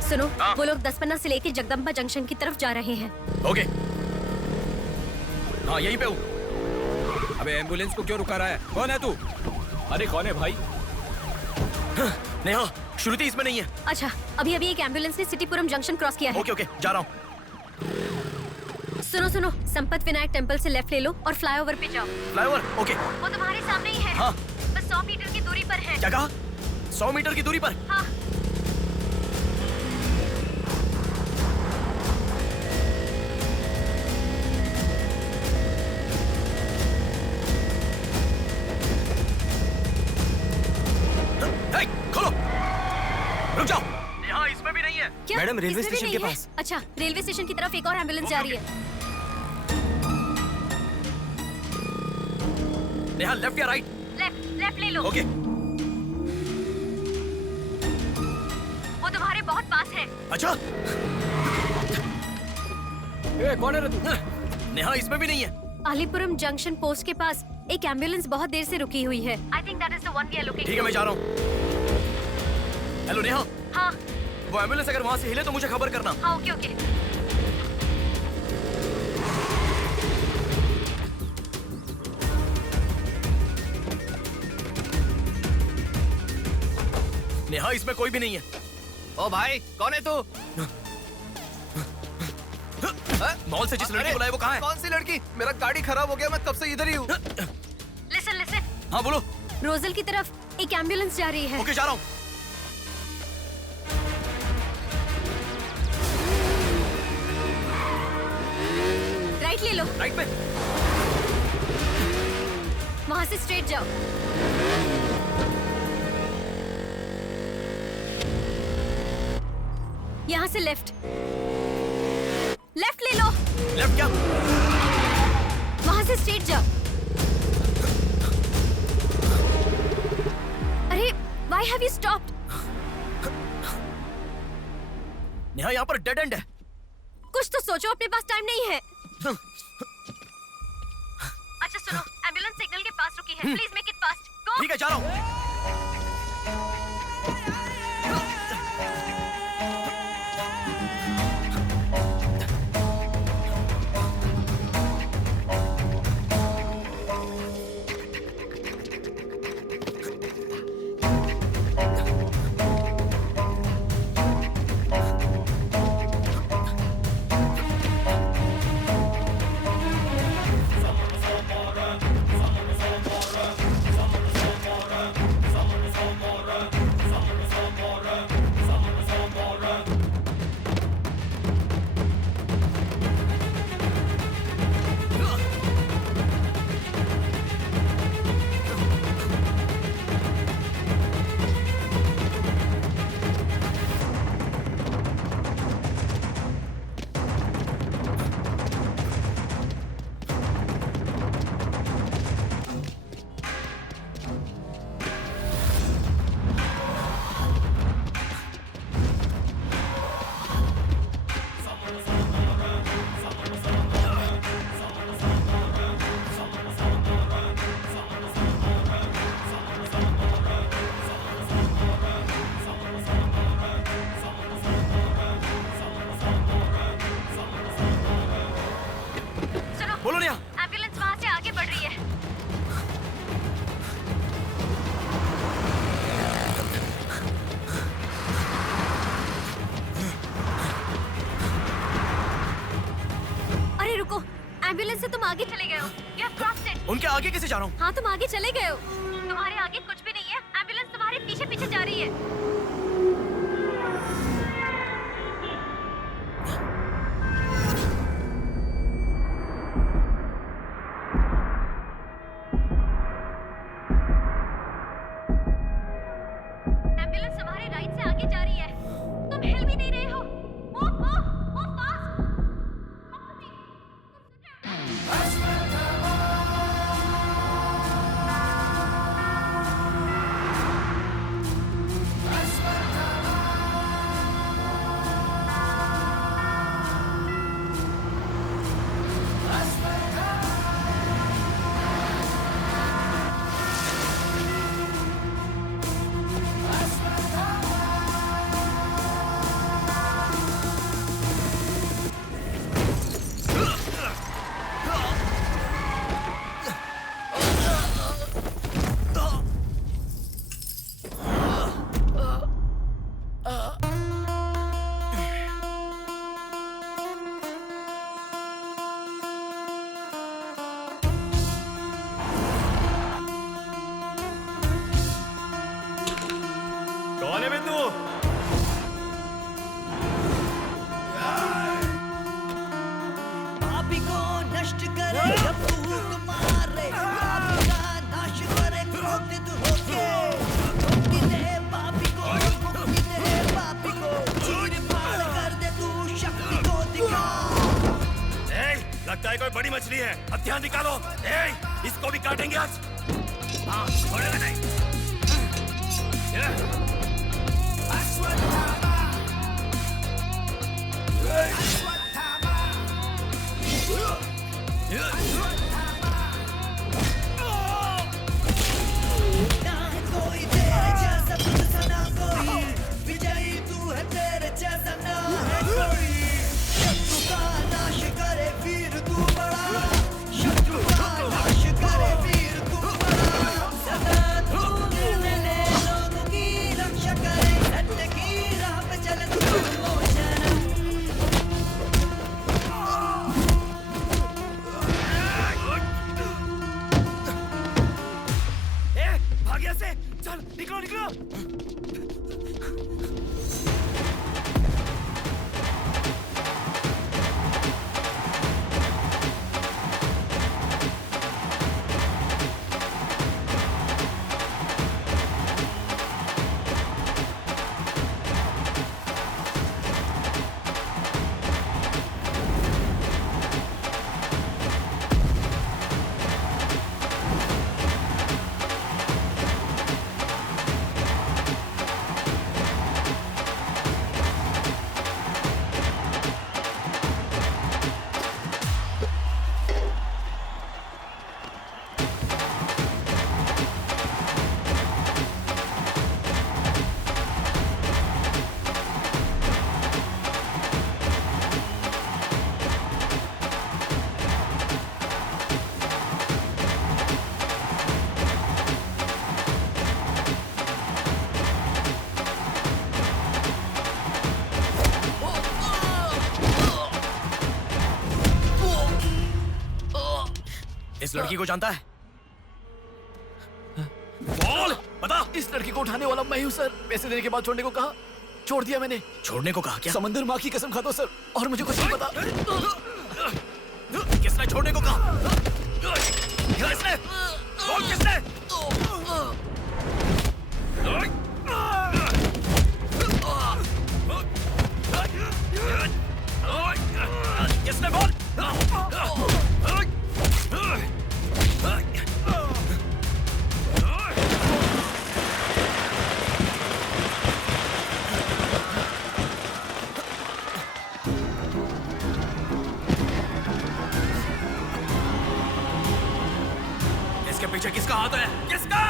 सुनो, वो लोग 10 से लेके जगदम्बा जंक्शन की तरफ जा रहे हैं। ओके। हाँ यहीं पे हूँ। अबे एम्बुलेंस को क्यों रुका रहा है? कौन है तू? अरे कौन है भाई? नेहा, श्रुति इसमें नहीं है। अच्छा, अभी एक एम्बुलेंस ने सिटीपुरम जंक्शन क्रॉस किया है। ओके ओके, जा रहा हूँ। सुनो, संपत विनायक टेम्पल से लेफ्ट ले लो और फ्लाईओवर पे जाओ। फ्लाईओवर? ओके। वो तुम्हारे सामने ही है। हाँ। बस 100 मीटर की दूरी पर है। क्या कहा? 100 मीटर की दूरी पर? हाँ। खोलो, रुक जाओ। यहाँ इसमें भी नहीं है। क्या? मैडम, रेलवे इसमें भी स्टेशन के नहीं है? पास। अच्छा, रेलवे स्टेशन की तरफ एक और एम्बुलेंस जा रही है। नेहा, लेफ्ट या राइट? लेफ्ट ले लो। ओके। पास है। अच्छा, कौन है रे तू? नेहा इसमें भी नहीं है। अलीपुरम जंक्शन पोस्ट के पास एक एम्बुलेंस बहुत देर से रुकी हुई है। I think that is the one we are looking ठीक है, मैं जा रहा हूँ। हेलो नेहा। हाँ। वो एम्बुलेंस अगर वहाँ से हिले तो मुझे खबर करना। हाँ, ओके ओके। नेहा इसमें कोई भी नहीं है। ओ भाई, कौन है तू? मॉल से जिस लड़की को लाया वो कहाँ है? कौन सी लड़की? मेरा गाड़ी खराब हो गया, मैं तब से इधर ही हूँ। Listen listen. हाँ बोलो। रोजल की तरफ एक एम्बुलेंस जा रही है। ओके, जा रहा हूँ। राइट ले लो। राइट पे। वहाँ से स्ट्रेट जाओ। यहाँ से लेफ्ट। लेफ्ट ले लो। लेफ्ट क्या? वहाँ से स्ट्रेट जाओ। अरे, why have you stopped? Neha यहाँ पर डेड एंड है। कुछ तो सोचो, अपने पास टाइम नहीं है। अच्छा सुनो, एम्बुलेंस सिग्नल के पास रुकी है। Please make it fast. Go. ठीक है, जा रहा हूँ। बोलो नेहा। एम्बुलेंस वहाँ से आगे बढ़ रही है। अरे रुको, एम्बुलेंस से तुम आगे चले गए हो। You have crossed it. उनके आगे कैसे जा रहा हूँ? हाँ, तुम आगे चले गए हो। तुम्हारे आगे कुछ भी नहीं है। एम्बुलेंस तुम्हारे पीछे पीछे जा रही है। एम्बुलेंस तुम्हारे राइट से आगे जा रही है। तुम हिल भी नहीं रहे हो। Move, move, move fast. कौन है बे तू? पापी को नष्ट करे फूक मारे, पापी का नाश करे क्रोधित होके। मुक्ति दे पापी को, मुक्ति दे पापी को, चीर फाड़ कर दे तू शक्ति को दिखा। लगता है कोई बड़ी मछली है। हथियार निकालो। इसको भी काटेंगे आज। हाँ, छोड़ेगा नहीं। アスファルト उस लड़की को जानता है? बोल, बता। इस लड़की को उठाने वाला मैं हूँ सर। पैसे देने के बाद छोड़ने को कहा, छोड़ दिया मैंने। छोड़ने को कहा क्या? समंदर माँ की कसम खाता हूँ सर, और मुझे कुछ नहीं पता। किसने छोड़ने को कहा? किसने? बोल किसने? किसने? बोल। इसके पीछे किसका हाथ है? किसका?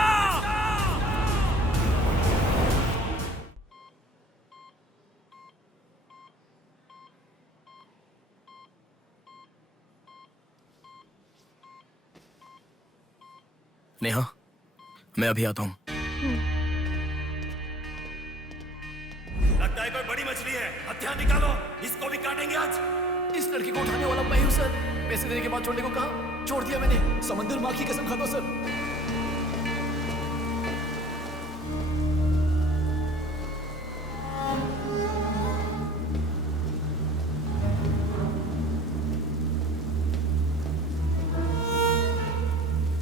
नेहा, मैं अभी आता हूं। लगता है कोई बड़ी मछली है। हथियार निकालो, इसको भी काटेंगे आज। इस लड़की को उठाने वाला मैं हूँ सर। पैसे देने के बाद छोड़ने को कहा, छोड़ दिया मैंने। समंदर माँ की कसम खाता हूँ सर।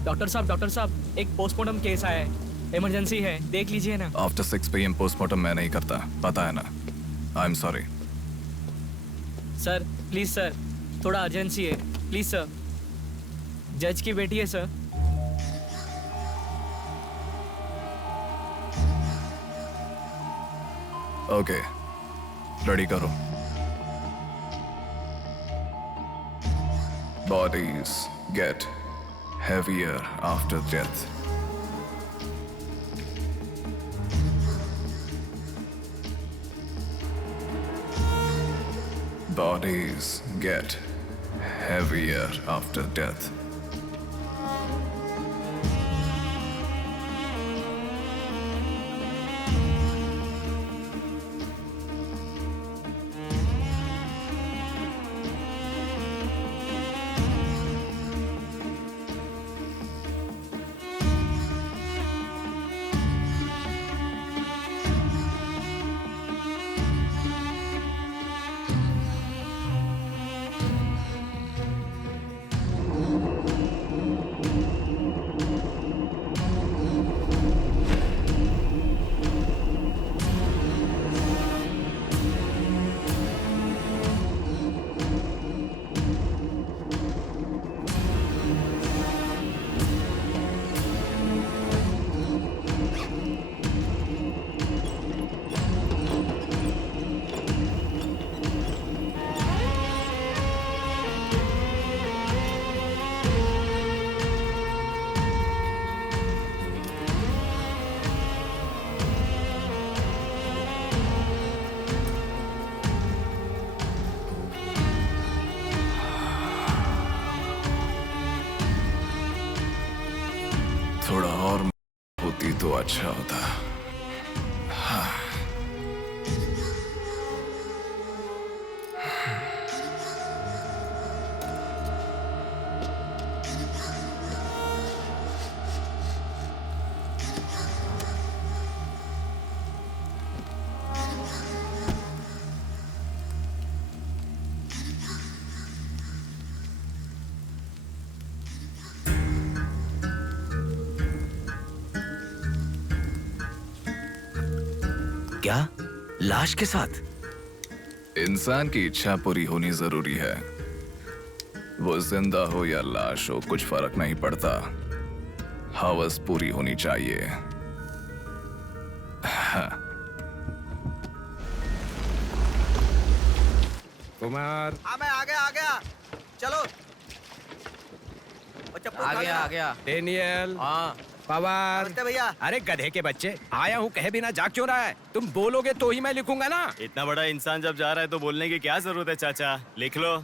डॉक्टर साहब, एक पोस्टमार्टम केस आया है, इमरजेंसी है, देख लीजिए ना। आफ्टर 6 PM पोस्टमार्टम मैं नहीं करता, पता है ना। I am sorry sir, please sir, थोड़ा अर्जेंसी है, प्लीज सर। जज की बेटी है सर। ओके, रेडी करो। Bodies get heavier after death. Bodies get heavier after death. थोड़ा और होती तो अच्छा होता। हाँ। क्या? लाश के साथ? इंसान की इच्छा पूरी होनी जरूरी है। वो जिंदा हो या लाश हो, कुछ फर्क नहीं पड़ता। हवस पूरी होनी चाहिए। हाँ। कुमार, हाँ मैं आ गया। चलो। आ गया। डेनियल। हाँ। पवार। भैया। अरे गधे के बच्चे, आया हूँ कहे बिना जाग क्यों रहा है? तुम बोलोगे तो ही मैं लिखूंगा ना। इतना बड़ा इंसान जब जा रहा है तो बोलने की क्या जरूरत है चाचा? लिख लो।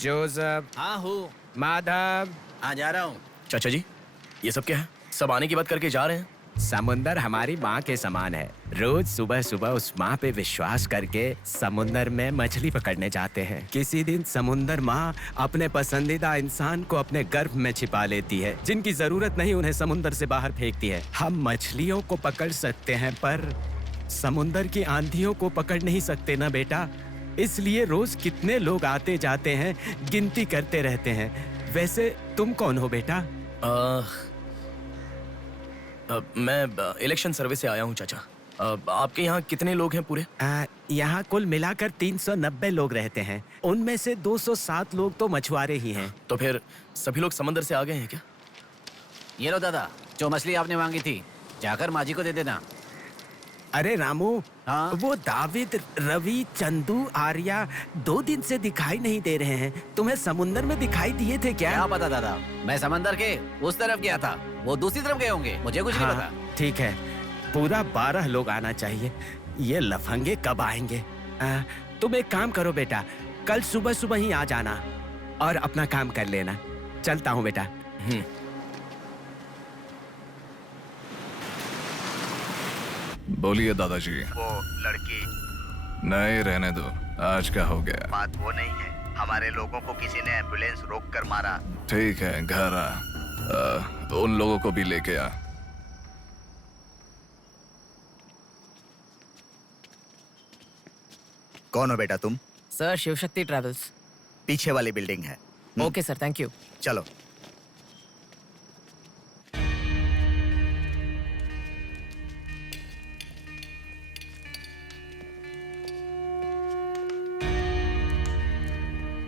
जोसेफ। हाँ हूँ। माधव। हाँ जा रहा हूँ। चाचा जी, ये सब क्या है? सब आने की बात करके जा रहे हैं। समुंदर हमारी माँ के समान है। रोज सुबह सुबह उस माँ पे विश्वास करके समुंदर में मछली पकड़ने जाते हैं। किसी दिन समुंदर माँ अपने पसंदीदा इंसान को अपने गर्भ में छिपा लेती है। जिनकी जरूरत नहीं उन्हें समुंदर से बाहर फेंकती है। हम मछलियों को पकड़ सकते हैं पर समुंदर की आंधियों को पकड़ नहीं सकते ना बेटा। इसलिए रोज कितने लोग आते जाते हैं, गिनती करते रहते हैं। वैसे तुम कौन हो बेटा? मैं इलेक्शन सर्वे से आया हूँ चाचा। आपके यहाँ कितने लोग हैं पूरे? यहाँ कुल मिलाकर 390 लोग रहते हैं। उनमें से 207 लोग तो मछुआरे ही हैं। तो फिर सभी लोग समंदर से आ गए हैं क्या? ये लो दादा, जो मछली आपने मांगी थी, जाकर माँ जी को दे देना। अरे रामू, वो दाविद, रवि, चंदू, आर्या 2 दिन से दिखाई नहीं दे रहे हैं। तुम्हें समुंदर में दिखाई दिए थे क्या? क्या पता दादा, मैं समंदर के उस तरफ गया था, वो दूसरी तरफ गए होंगे, मुझे कुछ नहीं पता। ठीक है, पूरा 12 लोग आना चाहिए। ये लफंगे कब आएंगे? तुम एक काम करो बेटा, कल सुबह सुबह ही आ जाना और अपना काम कर लेना। चलता हूँ बेटा। बोलिए दादाजी। वो लड़की नहीं, रहने दो, आज क्या हो गया? बात वो नहीं है, हमारे लोगों को किसी ने एम्बुलेंस रोक कर मारा। ठीक है, घर आ, उन लोगों को भी लेके आ। कौन हो बेटा तुम? Sir, Shivshakti travels. पीछे वाली बिल्डिंग है। Okay sir, thank you. चलो।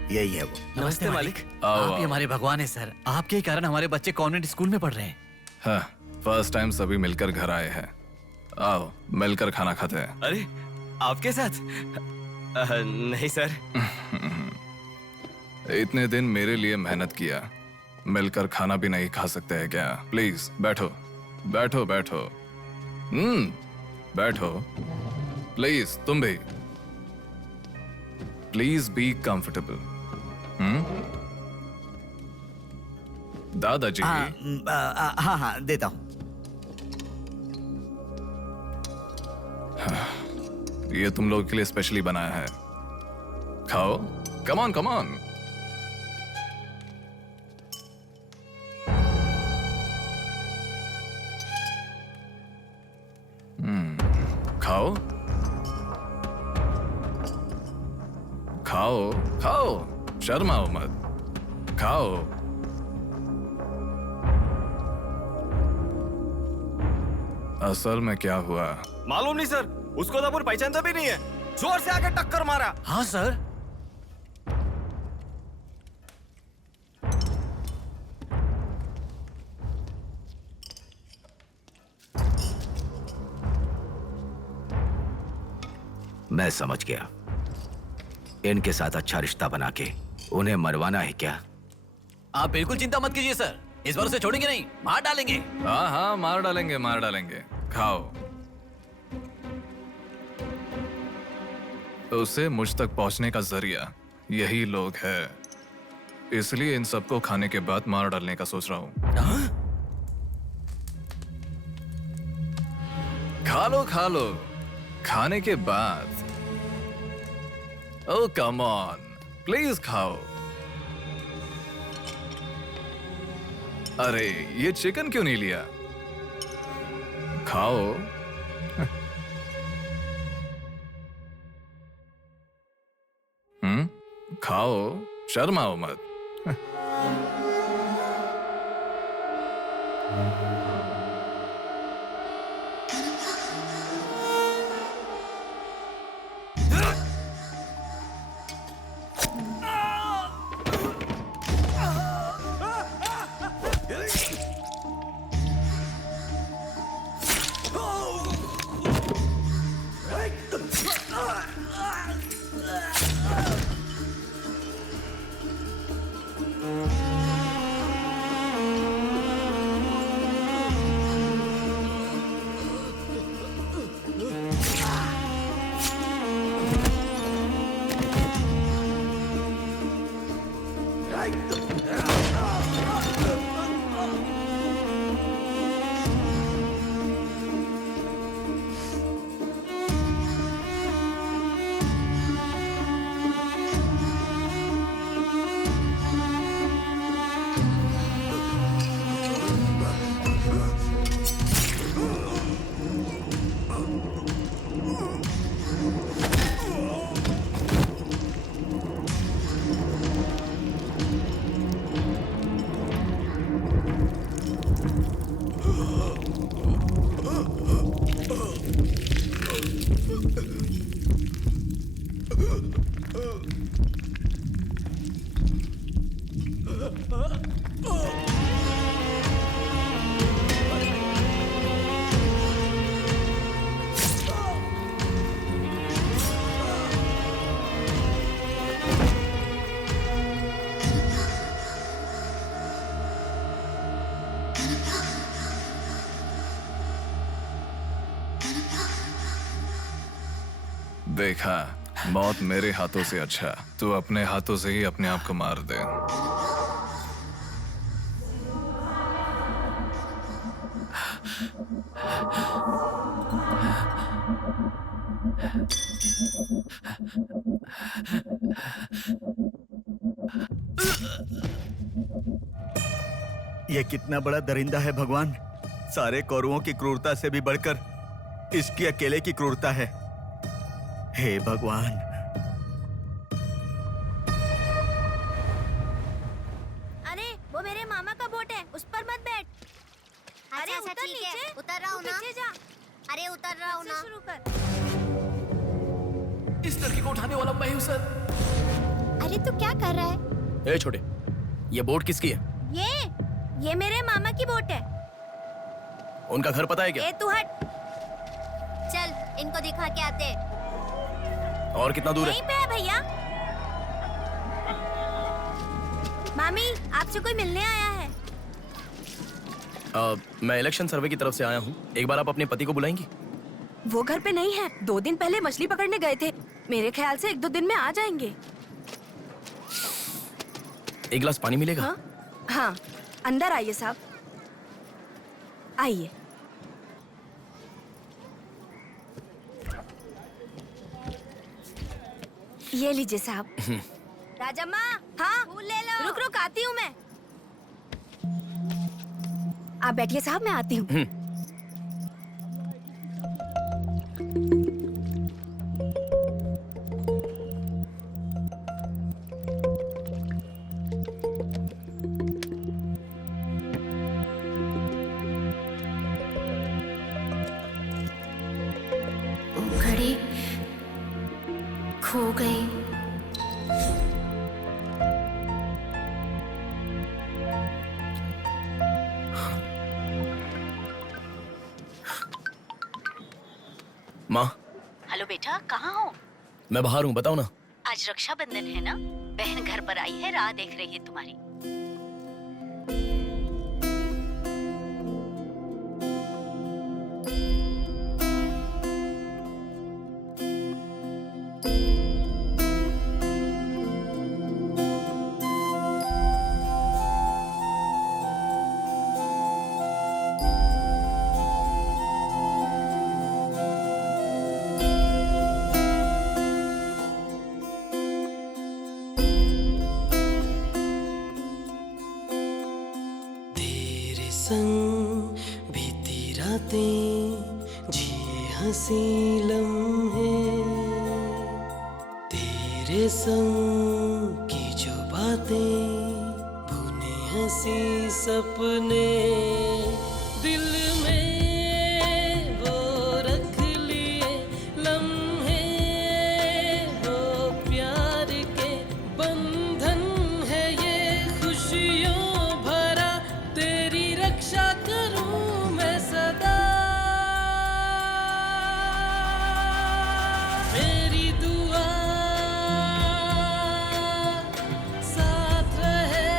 यही है वो। नमस्ते मालिक। आओ, आप ही आओ। हमारे भगवान है सर। आपके कारण हमारे बच्चे कॉन्वेंट स्कूल में पढ़ रहे हैं। हाँ, फर्स्ट टाइम सभी मिलकर घर आए हैं। आओ, मिलकर खाना खाते हैं। अरे, आपके साथ? नहीं सर। इतने दिन मेरे लिए मेहनत किया, मिलकर खाना भी नहीं खा सकते हैं क्या? प्लीज बैठो, बैठो, बैठो। बैठो। प्लीज तुम भी। Please be comfortable. दादाजी। हाँ हाँ, देता हूँ। ये तुम लोगों के लिए स्पेशली बनाया है, खाओ। Come on, come on. खाओ, खाओ, खाओ, शर्माओ मत, खाओ। असल में क्या हुआ मालूम नहीं सर, उसको तो पहचानता भी नहीं है। जोर से आके टक्कर मारा। हाँ सर। मैं समझ गया। इनके साथ अच्छा रिश्ता बना के उन्हें मरवाना है क्या? आप बिल्कुल चिंता मत कीजिए सर, इस बार उसे छोड़ेंगे नहीं, मार डालेंगे। हाँ हाँ, मार डालेंगे, मार डालेंगे। खाओ। उसे मुझ तक पहुंचने का जरिया यही लोग है, इसलिए इन सबको खाने के बाद मार डालने का सोच रहा हूं। खा लो, खा लो, खाने के बाद। ओह कम ऑन, प्लीज खाओ। अरे, ये चिकन क्यों नहीं लिया? खाओ। खाओ, शर्माओ मत। देखा, मौत मेरे हाथों से अच्छा तू अपने हाथों से ही अपने आप को मार दे। ये कितना बड़ा दरिंदा है भगवान। सारे कौरवों की क्रूरता से भी बढ़कर इसकी अकेले की क्रूरता है। हे भगवान। अरे वो मेरे मामा का बोट है, उस पर मत बैठ। अरे अच्छा, उतर ठीक है, नीचे, उतर रहा हूँ तू ना। पीछे जा। अरे उतर रहा हूँ फिर ना। से शुरू कर। इस लड़की को उठाने वाला मैं हूँ सर। अरे तू क्या कर रहा है? ए छोटे, ये बोट किसकी है? ये मेरे मामा की बोट है। उनका घर पता है क्या? ए तू हट। चल इनको दिखा के आते। और कितना दूर है? यहीं पे है भैया। मामी, आपसे कोई मिलने आया है। मैं इलेक्शन सर्वे की तरफ से आया हूँ। एक बार आप अपने पति को बुलाएंगी? वो घर पे नहीं है, 2 दिन पहले मछली पकड़ने गए थे। मेरे ख्याल से 1-2 दिन में आ जाएंगे। एक गिलास पानी मिलेगा? हाँ, अंदर आइए साहब, आइए। ये लीजिए साहब। राजम्मा, हाँ फूल ले लो। रुक रुक, आती हूँ मैं। आप बैठिए साहब, मैं आती हूँ। घड़ी खो गई। माँ, हेलो बेटा, कहाँ हो? मैं बाहर हूँ, बताओ ना। आज रक्षाबंधन है ना, बहन घर पर आई है, राह देख रही है तुम्हारी। संग बीती रातें जिए हंसी लम्हे, तेरे संग की जो बातें बुने हंसी सपने, दिल में वो रख लिए लम्हे, वो प्यार के बंधन है ये खुशियों भरा, तेरी रक्षा करूं मैं सदा, मेरी दुआ साथ रहे,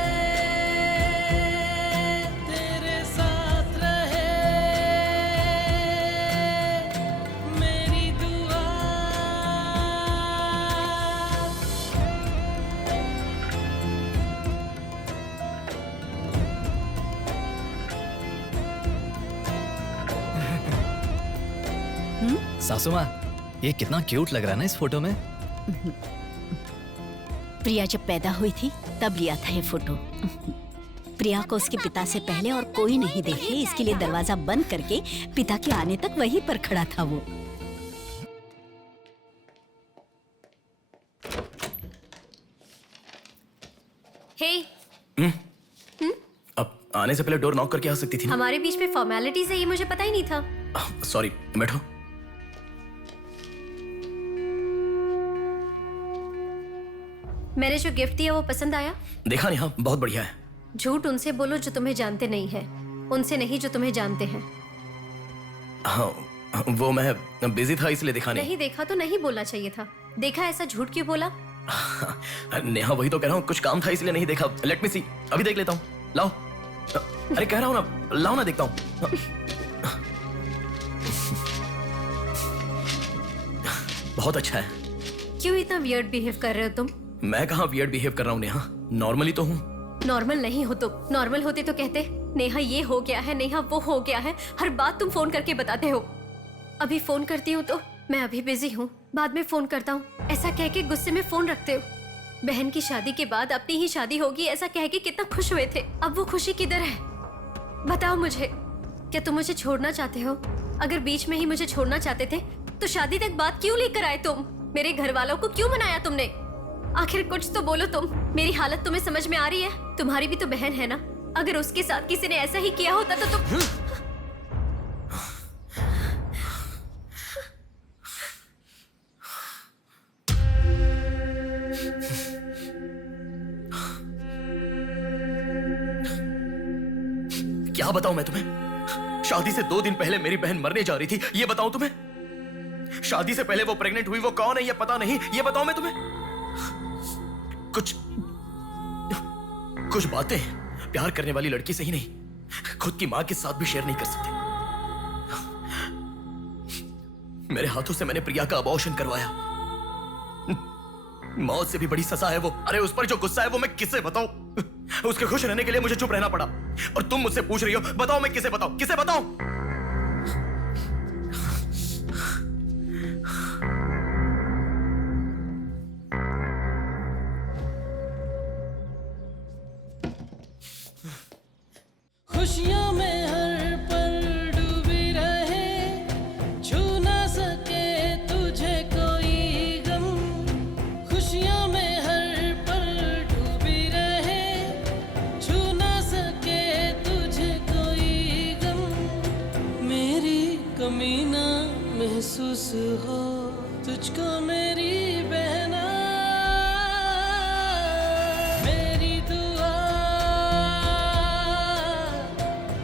तेरे साथ रहे, मेरी दुआ। सासू माँ, ये कितना क्यूट लग रहा है ना इस फोटो में। प्रिया जब पैदा हुई थी तब लिया था ये फोटो। प्रिया को उसके पिता से पहले और कोई नहीं देखे, इसके लिए दरवाजा बंद करके पिता के आने तक वहीं पर खड़ा था वो। हे, अब आने से पहले डोर नॉक करके आ सकती थी ना? हमारे बीच में फॉर्मेलिटीज है, ये मुझे पता ही नहीं था। सॉरी, बैठो। मैंने जो गिफ्ट दिया वो पसंद आया? देखा नेहा, बहुत बढ़िया है। झूठ उनसे बोलो जो तुम्हें जानते नहीं है, उनसे नहीं जो तुम्हें जानते हैं। हाँ, वो मैं बिजी था इसलिए देखा नहीं देखा तो नहीं बोलना चाहिए था। देखा ऐसा झूठ क्यों बोला? नेहा वही तो कह रहा हूँ, कुछ काम था इसलिए नहीं देखा। लेट मी सी, अभी देख लेता हूँ। लाओ। अरे कह रहा हूँ ना, लाओ ना, देखता हूँ। बहुत अच्छा है। क्यों इतना वियर्ड बिहेव कर रहे हो तुम? मैं कहाँ वियर्ड बिहेव कर रहा हूँ नेहा, नॉर्मली तो हूँ। नॉर्मल नहीं हो तुम। नॉर्मल होते तो कहते नेहा ये हो गया है, नेहा वो हो गया है। हर बात तुम फोन करके बताते हो। अभी फोन करती हूँ तो मैं अभी बिजी हूँ, बाद में फोन करता हूँ, ऐसा कह के गुस्से में फोन रखते हो। बहन की शादी के बाद अपनी ही शादी होगी ऐसा कह के कितना खुश हुए थे, अब वो खुशी किधर है? बताओ मुझे, क्या तुम मुझे छोड़ना चाहते हो? अगर बीच में ही मुझे छोड़ना चाहते थे तो शादी तक बात क्यों लेकर आए तुम? मेरे घर वालों को क्यों मनाया तुमने? आखिर कुछ तो बोलो तुम। मेरी हालत तुम्हें समझ में आ रही है? तुम्हारी भी तो बहन है ना, अगर उसके साथ किसी ने ऐसा ही किया होता तो तुम क्या बताऊं मैं तुम्हें? शादी से 2 दिन पहले मेरी बहन मरने जा रही थी, ये बताऊं तुम्हें? शादी से पहले वो प्रेग्नेंट हुई, वो कौन है ये पता नहीं, ये बताऊं मैं तुम्हें? कुछ बातें प्यार करने वाली लड़की से ही नहीं, खुद की मां के साथ भी शेयर नहीं कर सकती। मेरे हाथों से मैंने प्रिया का अबॉर्शन करवाया। मौत से भी बड़ी सजा है वो। अरे उस पर जो गुस्सा है वो मैं किसे बताऊं? उसके खुश रहने के लिए मुझे चुप रहना पड़ा। और तुम मुझसे पूछ रही हो, बताओ मैं किसे बताऊं? किसे बताऊं? खुशियों में हर पल डूबी रहे, छू ना सके तुझे कोई गम। खुशियों में हर पल डूबी रहे, छू ना सके तुझे कोई गम। मेरी कमी ना महसूस हो तुझको मेरी बहना, मेरी दुआ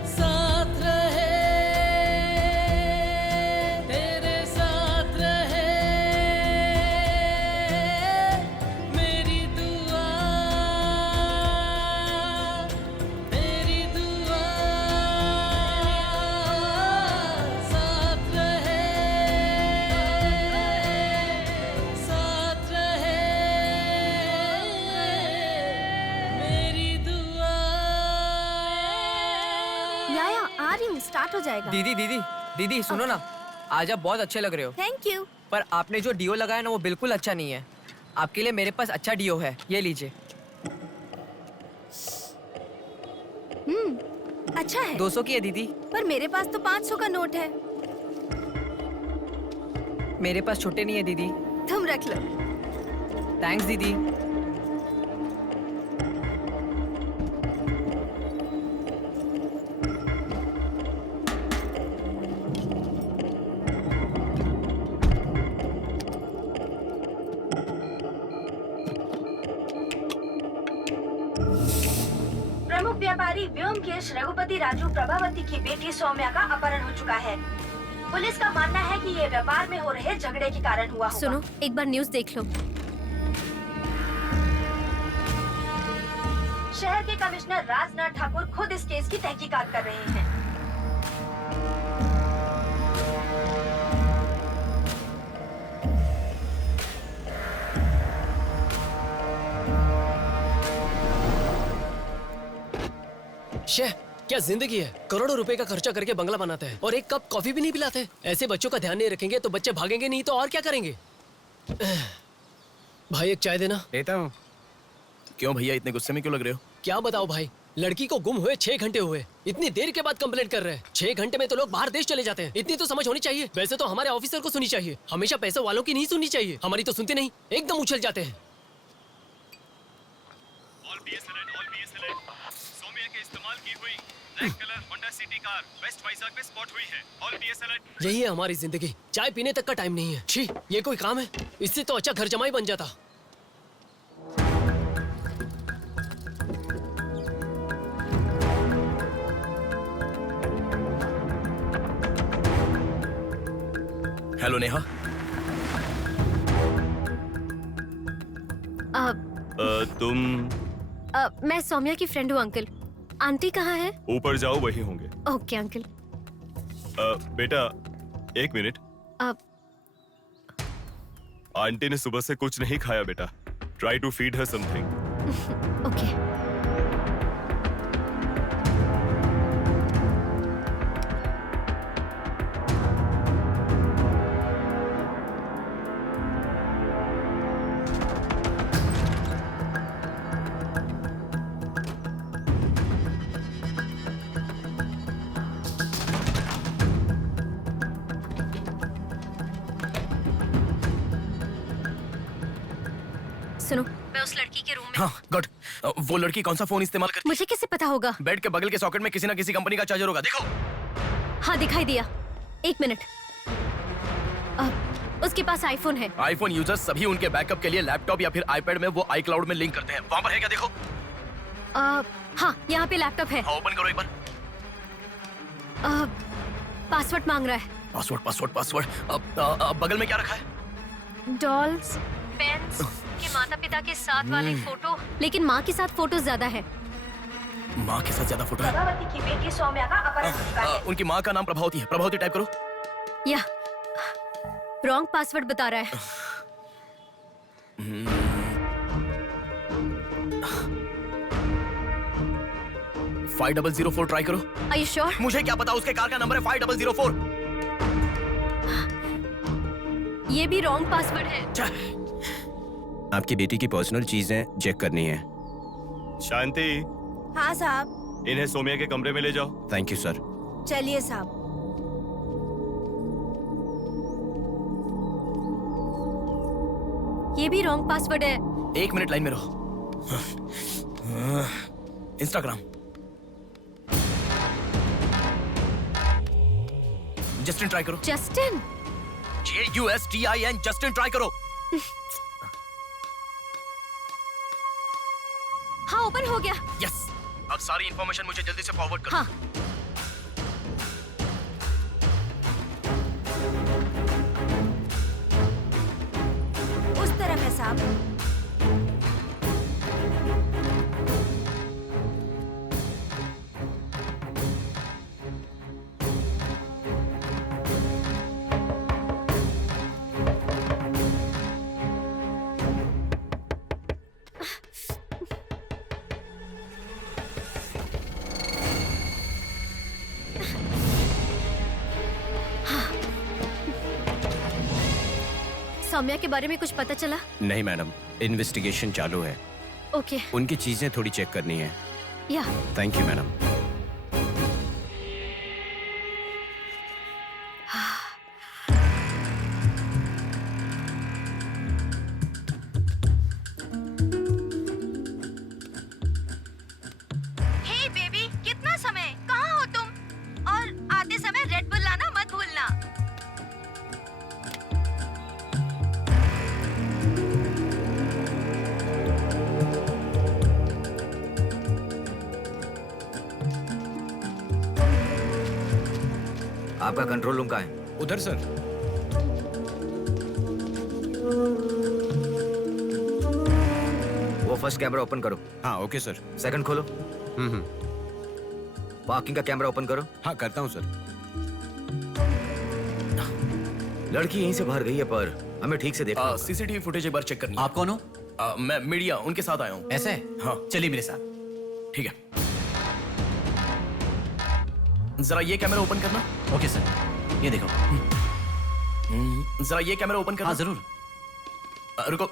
साथ रहे, तेरे साथ रहे। मेरी दुआ, तेरी दुआ साथ रहे, साथ रहे। मेरी दुआ। याया आ रही हूँ, स्टार्ट हो जाएगा। दीदी दीदी दीदी सुनो ना, आज आप बहुत अच्छे लग रहे हो। Thank you. पर आपने जो डियो लगाया ना वो बिल्कुल अच्छा नहीं है। आपके लिए मेरे पास अच्छा डियो है, ये लीजिए। अच्छा है। 200 की है दीदी। पर मेरे पास तो 500 का नोट है। मेरे पास छोटे नहीं है दीदी। तुम रख लो। थैंक्स दीदी। प्रमुख व्यापारी व्योमकेश रघुपति राजू प्रभावती की बेटी सौम्या का अपहरण हो चुका है। पुलिस का मानना है कि ये व्यापार में हो रहे झगड़े के कारण हुआ होगा। सुनो, एक बार न्यूज़ देख लो। शहर के कमिश्नर राजनाथ ठाकुर खुद इस केस की तहकीकात कर रहे हैं। शे, क्या जिंदगी है। करोड़ों रुपए का खर्चा करके बंगला बनाते हैं और एक कप कॉफी भी नहीं पिलाते। ऐसे बच्चों का ध्यान नहीं रखेंगे तो बच्चे भागेंगे नहीं तो और क्या करेंगे। भाई एक चाय देना। देता हूँ। क्यों भैया इतने गुस्से में क्यों लग रहे हो? क्या बताओ भाई, लड़की को गुम हुए 6 घंटे हुए, इतनी देर के बाद कंप्लेंट कर रहे हैं। 6 घंटे में तो लोग बाहर देश चले जाते हैं। इतनी तो समझ होनी चाहिए। वैसे तो हमारे ऑफिसर को सुनी चाहिए, हमेशा पैसे वालों की नहीं सुननी चाहिए। हमारी तो सुनते नहीं, एकदम उछल जाते हैं। यही है हमारी जिंदगी, चाय पीने तक का टाइम नहीं है। छी, ये कोई काम है? इससे तो अच्छा घर जमाई बन जाता। हेलो नेहा। तुम? मैं सौम्या की फ्रेंड हूँ अंकल। आंटी कहाँ है? ऊपर जाओ, वही होंगे। Okay uncle. बेटा एक मिनट। आंटी ने सुबह से कुछ नहीं खाया बेटा। Try to feed her something. Okay. सुनो, मैं उस लड़की के रूम में। हाँ गुड। वो लड़की कौन सा फोन इस्तेमाल करती है? मुझे कैसे पता होगा? बेड के बगल के सॉकेट में किसी ना किसी कंपनी का चार्जर होगा, देखो। हाँ दिखाई दिया। एक मिनट। उसके पास आईफोन है। आईफोन यूजर्स सभी उनके बैकअप के लिए लैपटॉप या फिर आईपैड में वो iCloud में लिंक करते हैं। वहाँ पर है क्या, देखो। हाँ यहाँ पे लैपटॉप है। ओपन करो एक बार। पासवर्ड मांग रहा है। Password password password. बगल में क्या रखा है? डॉल्स, पेन्स के माता पिता के साथ वाले फोटो, लेकिन माँ के साथ फोटो ज्यादा है। माँ के साथ ज्यादा फोटो है। प्रभावती की बेटी सौम्या का अपहरण हो चुका है। उनकी माँ का नाम प्रभावती है। प्रभावती टाइप करो। या रॉन्ग पासवर्ड बता रहा है। 5004 ट्राई करो। Are you sure? मुझे क्या पता, उसके कार का नंबर है 5004। ये भी रॉन्ग पासवर्ड है। आपकी बेटी की पर्सनल चीजें चेक करनी है। शांति, हाँ साहब। इन्हें सोमिया के कमरे में ले जाओ। Thank you sir. चलिए साहब। ये भी रॉन्ग पासवर्ड है। 1 मिनट लाइन में रहो। इंस्टाग्राम। जस्टिन ट्राई करो। जस्टिन? JUSTIN, जस्टिन ट्राई करो। हाँ ओपन हो गया। यस। अब सारी इंफॉर्मेशन मुझे जल्दी से फॉरवर्ड करो। हाँ। उस तरफ है साहब। सौम्या के बारे में कुछ पता चला? नहीं मैडम, इन्वेस्टिगेशन चालू है। ओके। उनकी चीजें थोड़ी चेक करनी है। या thank you madam. Hey baby, कितना समय? कहाँ हो तुम? और आते समय रेड बुल लाना मत भूलना। आपका कंट्रोल रूम कहाँ है? उधर सर। वो फर्स्ट कैमरा ओपन करो। हाँ ओके सर। सेकंड खोलो। पार्किंग का कैमरा ओपन करो। हाँ करता हूँ सर। लड़की यहीं से बाहर गई है, पर हमें ठीक से देखना। सीसीटीवी फुटेज एक बार चेक करनी है। आप कौन हो? मैं मीडिया, उनके साथ आया हूँ। ऐसे? हाँ चलिए मेरे साथ। ठीक है। जरा ये कैमरा ओपन करना। ओके सर, ये देखो। जरा ये कैमरा ओपन करना। हाँ जरूर। रुको,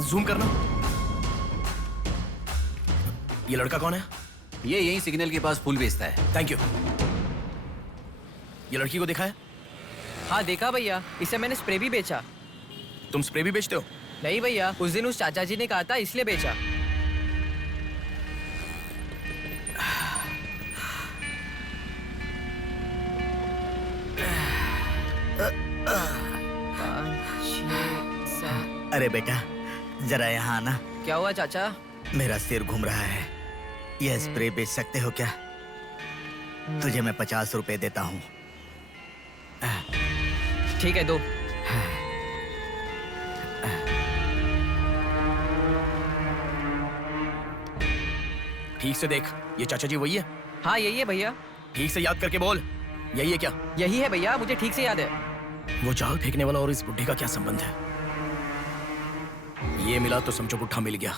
जूम करना। ये लड़का कौन है? ये यही सिग्नल के पास फूल बेचता है। Thank you. ये लड़की को देखा है? हाँ देखा भैया, इसे मैंने स्प्रे भी बेचा। तुम स्प्रे भी बेचते हो? नहीं भैया, उस दिन उस चाचा जी ने कहा था इसलिए बेचा। अरे बेटा, जरा यहाँ आना। क्या हुआ चाचा? मेरा सिर घूम रहा है। यह स्प्रे बेच सकते हो क्या? तुझे मैं 50 रुपए देता हूँ। ठीक है, दो। ठीक से देख, ये चाचा जी वही है? हाँ यही है भैया। ठीक से याद करके बोल, यही है क्या? यही है भैया, मुझे ठीक से याद है। वो जाल फेंकने वाला और इस बुड्ढे का क्या संबंध है? ये मिला तो समझो बुड्ढा मिल गया।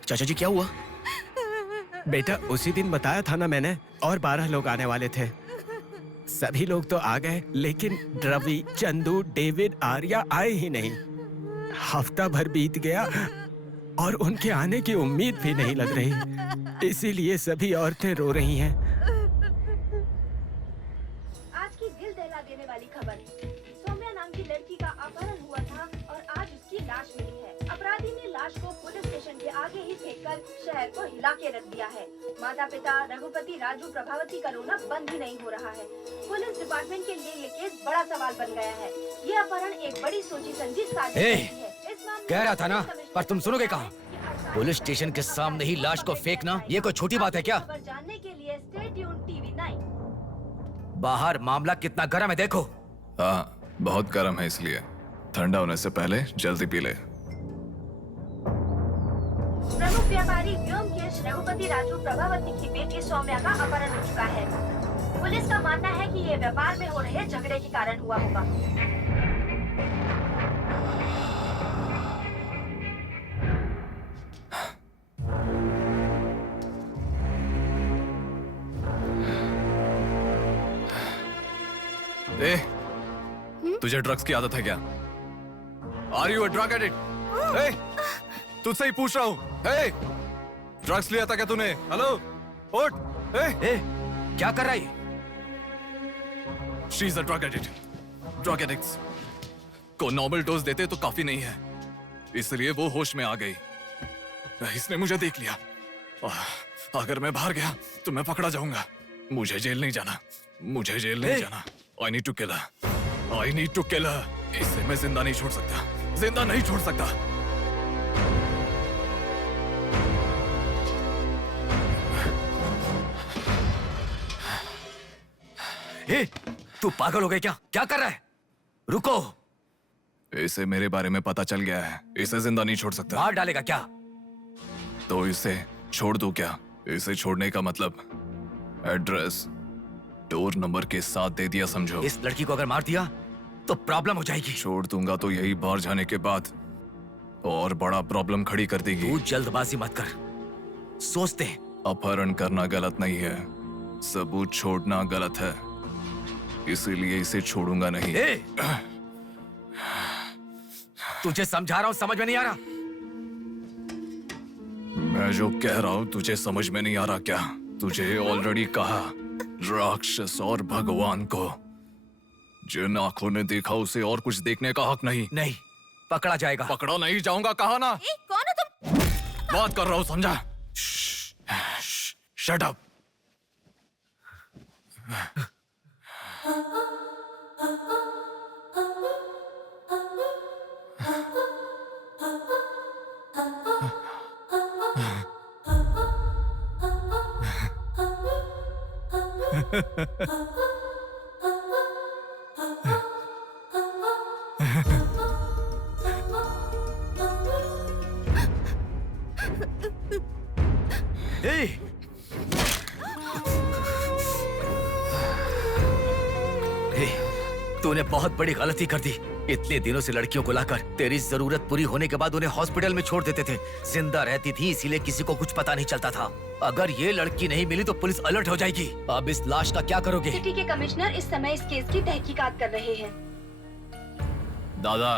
चाचा जी क्या हुआ? बेटा उसी दिन बताया था ना मैंने, और 12 लोग आने वाले थे। सभी लोग तो आ गए, लेकिन रवि, चंदू, डेविड, आर्या आए ही नहीं। हफ्ता भर बीत गया और उनके आने की उम्मीद भी नहीं लग रही। इसीलिए सभी औरतें रो रही हैं। आज की दिल दहला देने वाली खबर, सौम्या नाम की लड़की का अपहरण हुआ था और आज उसकी लाश मिली है। अपराधी ने लाश को पुलिस स्टेशन के आगे ही फेंककर शहर को हिला के रख दिया है। माता पिता रघुपति, राजू, प्रभावती का रोना बंद ही नहीं हो रहा है। पुलिस डिपार्टमेंट के लिए ये केस बड़ा सवाल बन गया है। ये अपहरण एक बड़ी सोची समझी साजिश है। कह रहा था ना, पर तुम सुनोगे कहाँ? पुलिस स्टेशन के सामने ही लाश को फेंकना, ये कोई छोटी बात है क्या? जानने के लिए स्टे ट्यून्ड टीवी 9। बाहर मामला कितना गर्म है देखो। हाँ, बहुत गर्म है, इसलिए ठंडा होने से पहले जल्दी पी ले। प्रमुख व्यापारी व्योमकेश रघुपति राजू प्रभावती की बेटी सौम्या का अपहरण हो चुका है। पुलिस का मानना है कि ये व्यापार में हो रहे झगड़े के कारण हुआ होगा। ए, तुझे ड्रग्स की आदत है क्या? Are you a drug addict? ए, तुझसे ही पूछ रहा हूँ। ए, ड्रग्स लिया था क्या तूने? हेलो, उठ। ए, क्या कर रहा है? She is a drug addict. Drug addicts को नॉर्मल डोज देते तो काफी नहीं है, इसलिए वो होश में आ गई। इसने मुझे देख लिया। अगर मैं बाहर गया तो मैं पकड़ा जाऊंगा। मुझे जेल नहीं जाना, मुझे जेल नहीं जाना। I need to kill her. I need to kill her. इसे मैं जिंदा नहीं छोड़ सकता, जिंदा नहीं छोड़ सकता। ए, तू पागल हो गया क्या? क्या कर रहा है? रुको। इसे मेरे बारे में पता चल गया है, इसे जिंदा नहीं छोड़ सकता। मार डालेगा क्या? तो इसे छोड़ दूं क्या? इसे छोड़ने का मतलब एड्रेस डोर नंबर के साथ दे दिया, समझो। इस लड़की को अगर मार दिया तो प्रॉब्लम हो जाएगी। छोड़ दूंगा तो यही बाहर जाने के बाद और बड़ा प्रॉब्लम खड़ी कर देगी। तू जल्दबाजी मत कर, सोचते हैं। अपहरण करना गलत नहीं है, सबूत छोड़ना गलत है, इसीलिए इसे छोड़ूंगा नहीं। तुझे समझा रहा हूं, समझ में नहीं आ रहा? मैं जो कह रहा हूं तुझे समझ में नहीं आ रहा क्या? तुझे ऑलरेडी कहा, राक्षस और भगवान को जिन आंखों ने देखा उसे और कुछ देखने का हक नहीं। नहीं, पकड़ा जाएगा। पकड़ा नहीं जाऊंगा, कहा ना। कौन है तुम? बात कर रहा हूं, समझा? Shut up. तूने बहुत बड़ी गलती कर दी। इतने दिनों से लड़कियों को लाकर तेरी जरूरत पूरी होने के बाद उन्हें हॉस्पिटल में छोड़ देते थे। जिंदा रहती थी इसीलिए किसी को कुछ पता नहीं चलता था। अगर ये लड़की नहीं मिली तो पुलिस अलर्ट हो जाएगी। अब इस लाश का क्या करोगे? सिटी के कमिश्नर इस समय इस केस की तहकीकात कर रहे हैं। दादा,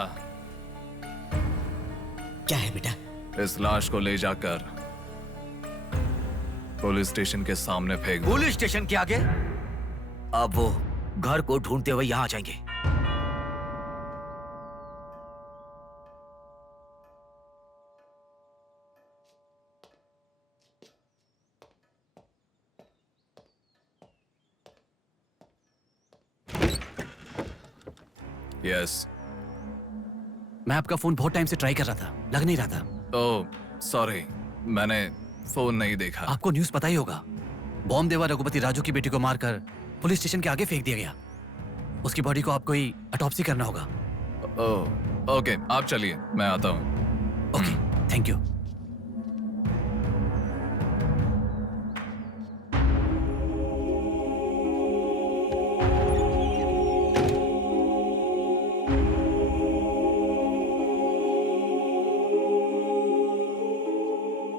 क्या है बेटा? इस लाश को ले जाकर पुलिस स्टेशन के सामने फेंक दो। पुलिस स्टेशन के आगे? अब वो घर को ढूंढते हुए यहाँ आ जाएंगे। यस। मैं आपका फोन बहुत टाइम से ट्राई कर रहा था, लग नहीं रहा था। ओह, सॉरी, मैंने फोन नहीं देखा। आपको न्यूज़ पता ही होगा, बॉम्ब देवा रघुपति राजू की बेटी को मारकर पुलिस स्टेशन के आगे फेंक दिया गया। उसकी बॉडी को आपको ही ऑटोप्सी करना होगा। ओके, आप चलिए, मैं आता हूँ। Okay, thank you.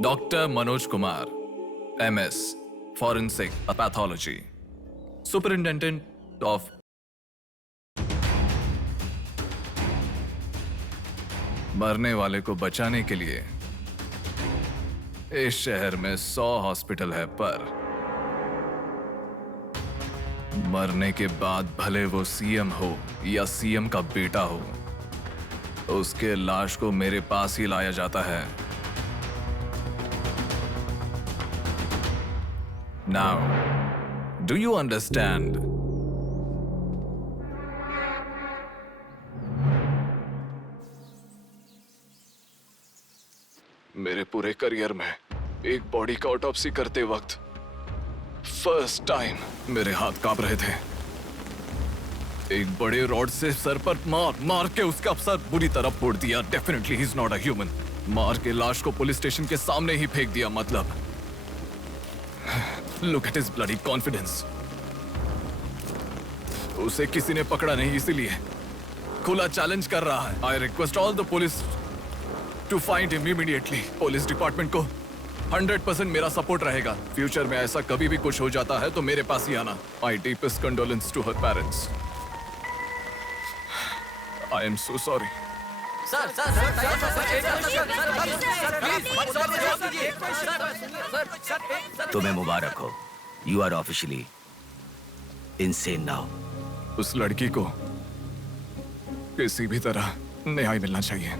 Doctor Manoj Kumar, MS, forensic pathology, superintendent of मरने वाले को बचाने के लिए इस शहर में 100 हॉस्पिटल है, पर मरने के बाद भले वो सीएम हो या सीएम का बेटा हो, उसके लाश को मेरे पास ही लाया जाता है। Now, do you understand? मेरे पूरे करियर में एक बॉडी का ऑटोप्सी करते वक्त फर्स्ट टाइम मेरे हाथ कांप रहे थे। एक बड़े रॉड से सर पर मार के उसका सर बुरी तरह फोड़ दिया। Definitely he is not a human. मार के लाश को पुलिस स्टेशन के सामने ही फेंक दिया। मतलब look at his bloody confidence. उसे किसी ने पकड़ा नहीं, इसीलिए खुला चैलेंज कर रहा है। I request all the police to find him immediately. Police department को 100% मेरा सपोर्ट रहेगा। फ्यूचर में ऐसा कभी भी कुछ हो जाता है तो मेरे पास ही आना। My deepest condolence to her parents. I am so sorry. तुम्हें मुबारक हो, you are officially insane now. उस लड़की को किसी भी तरह न्याय मिलना चाहिए।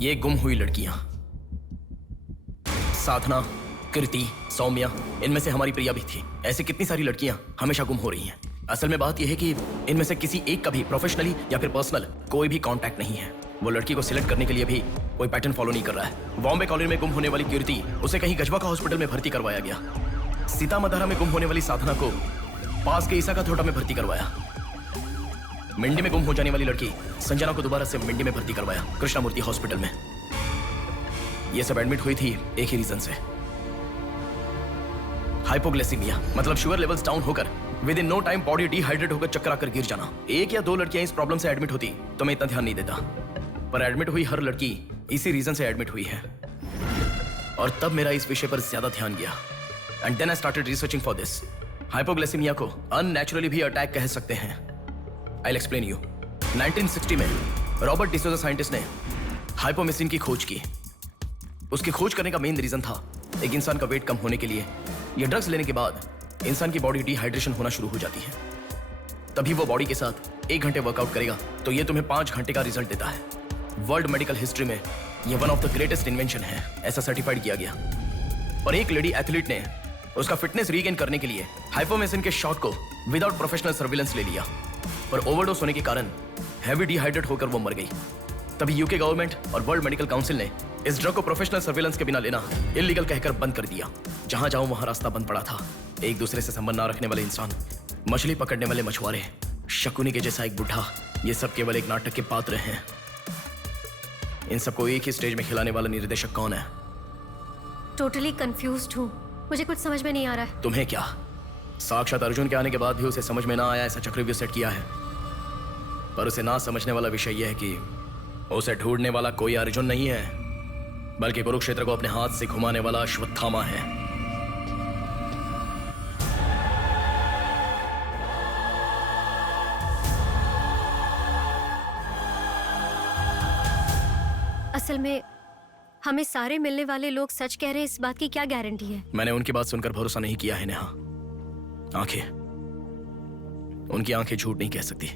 ये गुम हुई लड़कियां साधना, कृति, सौम्या, इनमें से हमारी प्रिया भी थी। ऐसी कितनी सारी लड़कियां हमेशा गुम हो रही हैं। असल में बात यह है कि इनमें से किसी एक का भी प्रोफेशनली या फिर पर्सनल कोई भी कांटेक्ट नहीं है। वो लड़की को सिलेक्ट करने के लिए भी कोई पैटर्न फॉलो नहीं कर रहा है। बॉम्बे कॉलोनी में गुम होने वाली कीर्ति, उसे कहीं गजवा का हॉस्पिटल में भर्ती करवाया गया। सीतामढ़ी में गुम होने वाली साधना को पास के ईसा का थोड़ा में भर्ती करवाया। मंडी में गुम हो जाने वाली लड़की संजना को दोबारा से मंडी में भर्ती करवाया, कृष्णामूर्ति हॉस्पिटल में। ये सब एडमिट हुई थी एक ही रीजन से, हाइपोग्लाइसीमिया, मतलब शुगर लेवल्स डाउन होकर within no time body dehydrate होकर चक्कर आकर गिर जाना। एक या दो लड़कियां इस प्रॉब्लम से एडमिट होती तो मैं इतना ध्यान नहीं देता, पर एडमिट हुई हर लड़की इसी रीजन से एडमिट हुई है। और तब मेरा इस विषय पर ज्यादा ध्यान गया and then I started researching for this. Hypoglycaemia को अननेचुरली भी अटैक कह सकते हैं। I'll explain you. 1960 में रॉबर्ट डिसोजा साइंटिस्ट ने हाइपोमेसिन की खोज की। उसकी खोज करने का मेन रीजन था एक इंसान का वेट कम होने के लिए ये ड्रग्स लेने के बाद इंसान की बॉडी डिहाइड्रेशन होना शुरू हो जाती है। तभी वो बॉडी के साथ 1 घंटे वर्कआउट करेगा तो ये तुम्हें 5 घंटे का रिजल्ट देता है। वर्ल्ड मेडिकल हिस्ट्री में ये one of the greatest invention है, ऐसा सर्टिफाइड किया गया। पर एक लेडी एथलीट ने उसका फिटनेस रीगेन करने के लिए हाइपोमेसिन के शॉट को विदाउट प्रोफेशनल सर्विलेंस ले लिया, पर ओवरडोज होने के कारण हैवी डिहाइड्रेट होकर वो मर गई। तभी यूके गवर्नमेंट और वर्ल्ड मेडिकल काउंसिल ने इस ड्रग को प्रोफेशनल सर्विलेंस के बिना लेना इलीगल कहकर बंद कर दिया। जहां जाऊं वहां रास्ता बंद पड़ा था। एक दूसरे से संबंध ना रखने वाले इंसान, मछली पकड़ने वाले मछुआरे, शकुनी के जैसा एक बुढ़ा, ये सब केवल एक नाटक के पात्र हैं। इन सबको एक ही स्टेज में खिलाने वाला निर्देशक कौन है? टोटली कंफ्यूज्ड हूँ, मुझे कुछ समझ में नहीं आ रहा है। तुम्हें क्या? साक्षात अर्जुन के आने के बाद भी उसे समझ में ना आया ऐसा चक्रव्यूह सेट किया है। पर उसे ना समझने वाला विषय यह है कि उसे ढूंढने वाला कोई अर्जुन नहीं है, बल्कि कुरुक्षेत्र को अपने हाथ से घुमाने वाला अश्वत्थामा है। असल में हमें सारे मिलने वाले लोग सच कह रहे हैं, इस बात की क्या गारंटी है? मैंने उनकी बात सुनकर भरोसा नहीं किया है नेहा। आंखें, उनकी आंखें झूठ नहीं कह सकती।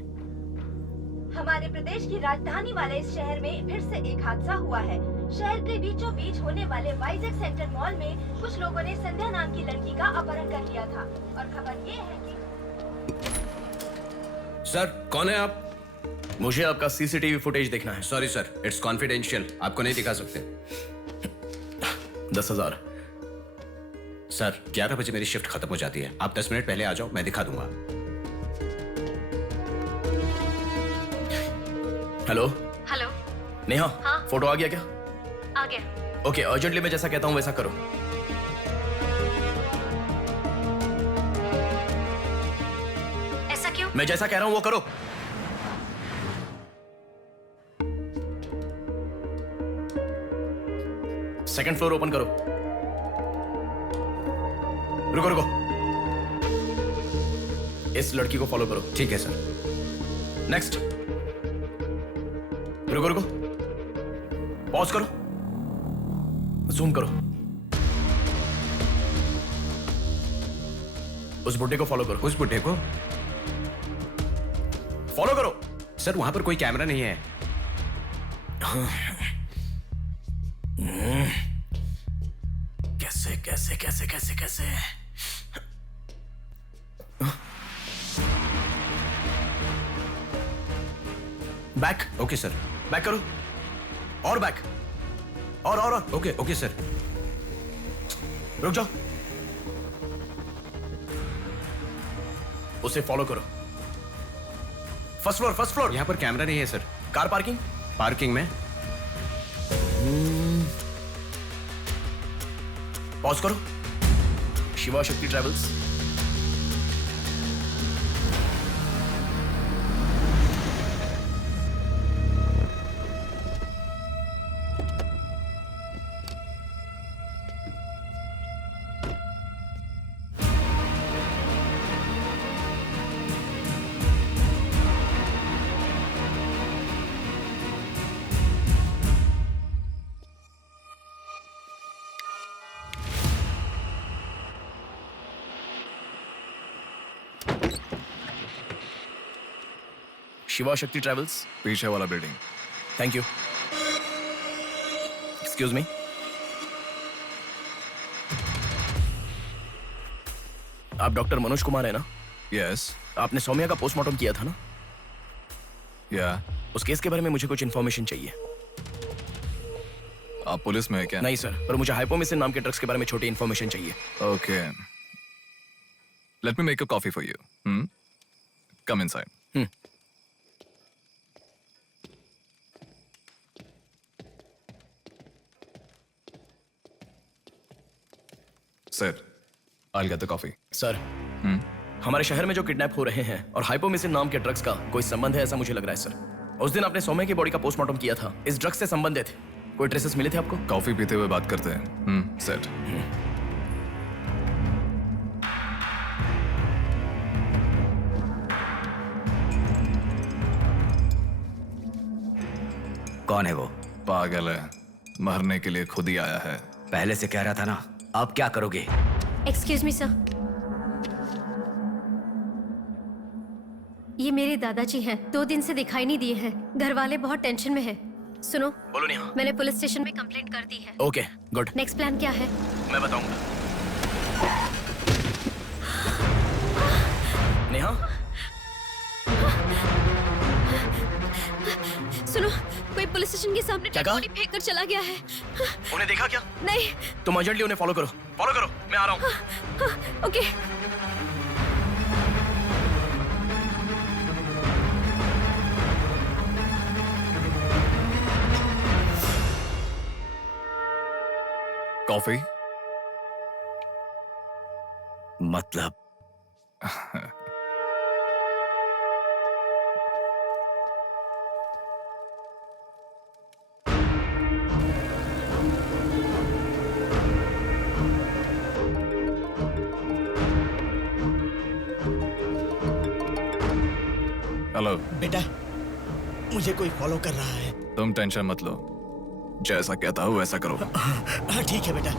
हमारे प्रदेश की राजधानी वाले इस शहर में फिर से एक हादसा हुआ है। शहर के बीचों बीच होने वाले वाइजैक सेंटर मॉल में कुछ लोगों ने संध्या नाम की लड़की का अपहरण कर लिया था और खबर ये है कि सर, कौन है आप? मुझे आपका सीसीटीवी फुटेज देखना है। सॉरी सर, इट्स कॉन्फिडेंशियल, आपको नहीं दिखा सकते। 10,000। सर 11 बजे मेरी शिफ्ट खत्म हो जाती है, आप 10 मिनट पहले आ जाओ, मैं दिखा दूंगा। Hello hello. नेहा, हाँ? फोटो आ गया क्या? आ गया। ओके, अर्जेंटली मैं जैसा कहता हूँ वैसा करो। ऐसा क्यों? मैं जैसा कह रहा हूँ वो करो। सेकंड फ्लोर ओपन करो। रुको रुको, इस लड़की को फॉलो करो। ठीक है सर। नेक्स्ट। रुको रुको, पॉज करो, जूम करो। उस बुड्ढे को फॉलो करो। उस बुड्ढे को फॉलो करो। सर वहां पर कोई कैमरा नहीं है। कैसे कैसे कैसे कैसे कैसे? बैक। Okay sir. बैक करो, और बैक, और ओके ओके सर। रुक जाओ, उसे फॉलो करो। First floor, first floor. यहाँ पर कैमरा नहीं है सर। Car parking? पार्किंग में। पॉज करो। शिवा शक्ति ट्रैवल्स। शिवा शक्ति ट्रैवल्स, पीछे वाला building. Thank you. Excuse me, आप डॉक्टर मनोज कुमार है ना? यस। आपने सौम्या का पोस्टमार्टम किया था ना? या। उस केस के बारे में मुझे कुछ इन्फॉर्मेशन चाहिए। आप पुलिस में है क्या? नहीं सर, पर मुझे हाइपोमिसिन नाम के ड्रग्स के बारे में छोटी इन्फॉर्मेशन चाहिए। Okay, let me make a coffee for you. Come inside. Sir, I'll get the coffee. Sir, हमारे शहर में जो किडनैप हो रहे हैं और हाइपोमिसिन नाम के ड्रग्स का कोई संबंध है ऐसा मुझे लग रहा है सर। उस दिन आपने सौम्या की बॉडी का पोस्टमार्टम किया था, इस ड्रग्स से संबंधित कोई ट्रेसेस मिले थे आपको? कॉफी पीते हुए बात करते हैं। सेट। कौन है वो? पागल है, मरने के लिए खुद ही आया है। पहले से कह रहा था ना। आप क्या करोगे? एक्सक्यूज मी सर, ये मेरे दादाजी हैं, 2 दिन से दिखाई नहीं दिए हैं। घर वाले बहुत टेंशन में हैं। सुनो, बोलो नेहा। मैंने पुलिस स्टेशन में कंप्लेंट कर दी है। Okay, good. नेक्स्ट प्लान क्या है? मैं बताऊंगा। नेहा, सुनो, कोई पुलिस स्टेशन के सामने डेड बॉडी फेंक कर चला गया है। उन्हें देखा क्या? नहीं। तुम अर्जेंटली उन्हें फॉलो करो। फॉलो करो, मैं आ रहा हूँ। ओके। कॉफी? मतलब हेलो बेटा, मुझे कोई फॉलो कर रहा है। तुम टेंशन मत लो, जैसा कहता हूँ वैसा करो। हाँ ठीक है बेटा।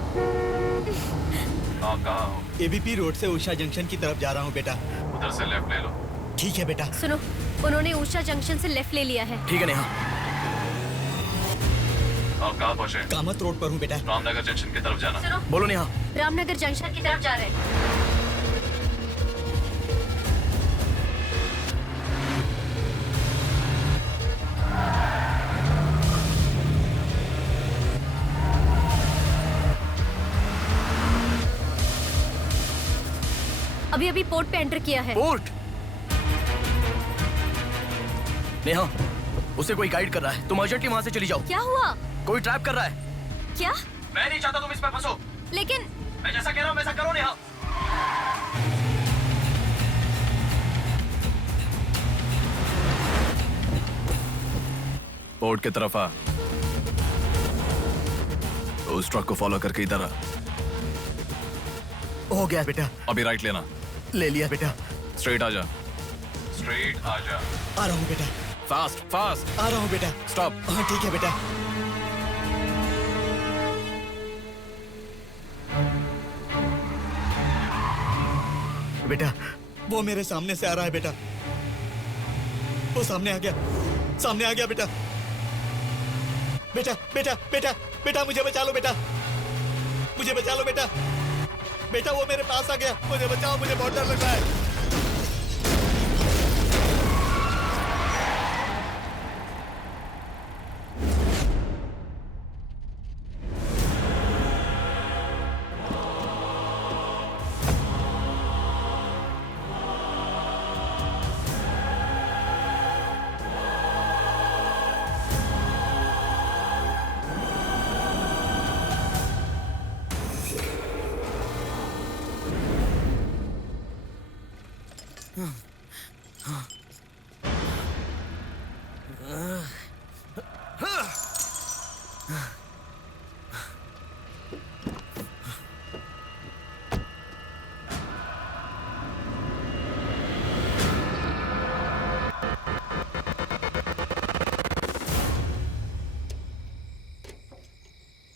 कहाँ हो? एबीपी रोड से उषा जंक्शन की तरफ जा रहा हूँ बेटा। उधर से लेफ्ट ले लो। ठीक है बेटा। सुनो, उन्होंने उषा जंक्शन से लेफ्ट ले लिया है। ठीक है नेहा। आप कहाँ पहुँचे? कामत रोड पर हूँ बेटा। रामनगर जंक्शन की तरफ जाना। सुनो, बोलो नेहा। रामनगर जंक्शन की तरफ जा रहे हैं। अभी अभी पोर्ट पे एंटर किया है। पोर्ट? नेहा, उसे कोई गाइड कर रहा है, तुम अर्जेंटली वहाँ से चली जाओ। क्या हुआ? कोई ट्रैप कर रहा है। क्या? मैं नहीं चाहता तुम इस पर फंसो। लेकिन मैं जैसा कह रहा हूँ वैसा करो नेहा। पोर्ट की तरफ आ। उस ट्रक को फॉलो करके इधर आ। हो गया बेटा। अभी राइट लेना। ले लिया बेटा। स्ट्रेट आ जा। स्ट्रेट आ जा। आ रहा हूँ बेटा। Fast fast. आ रहा हूँ बेटा। स्टॉप। हाँ ठीक है बेटा। बेटा वो मेरे सामने से आ रहा है बेटा। वो सामने आ गया, सामने आ गया बेटा। बेटा बेटा बेटा बेटा मुझे बचा लो बेटा, मुझे बचा लो बेटा। बेटा वो मेरे पास आ गया, मुझे बचाओ, मुझे बहुत डर लग रहा है।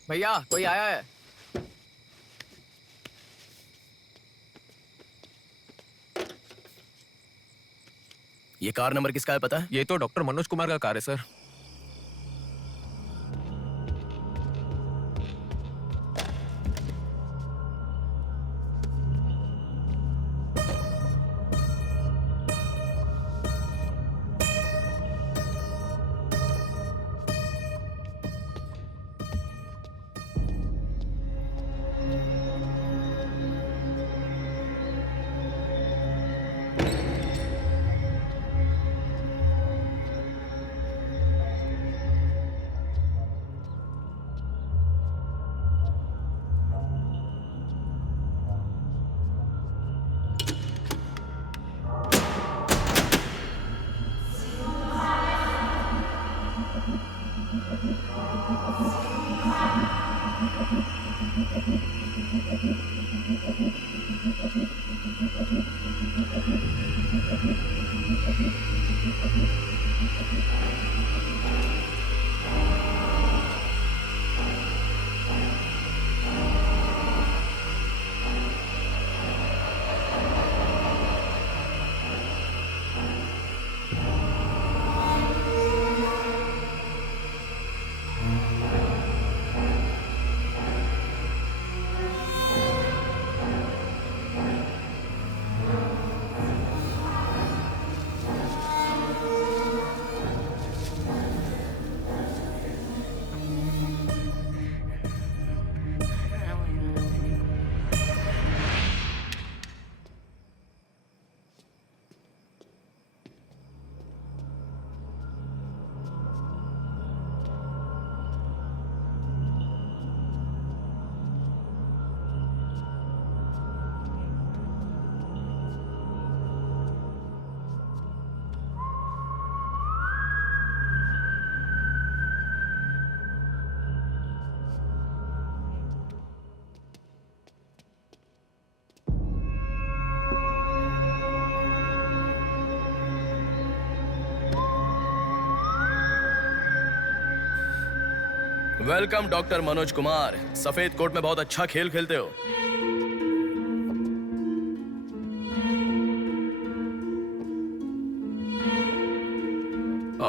भैया कोई आया है। ये कार नंबर किसका है पता है? ये तो डॉक्टर मनोज कुमार का कार है sir. Welcome doctor Manoj Kumar. सफेद कोट में बहुत अच्छा खेल खेलते हो।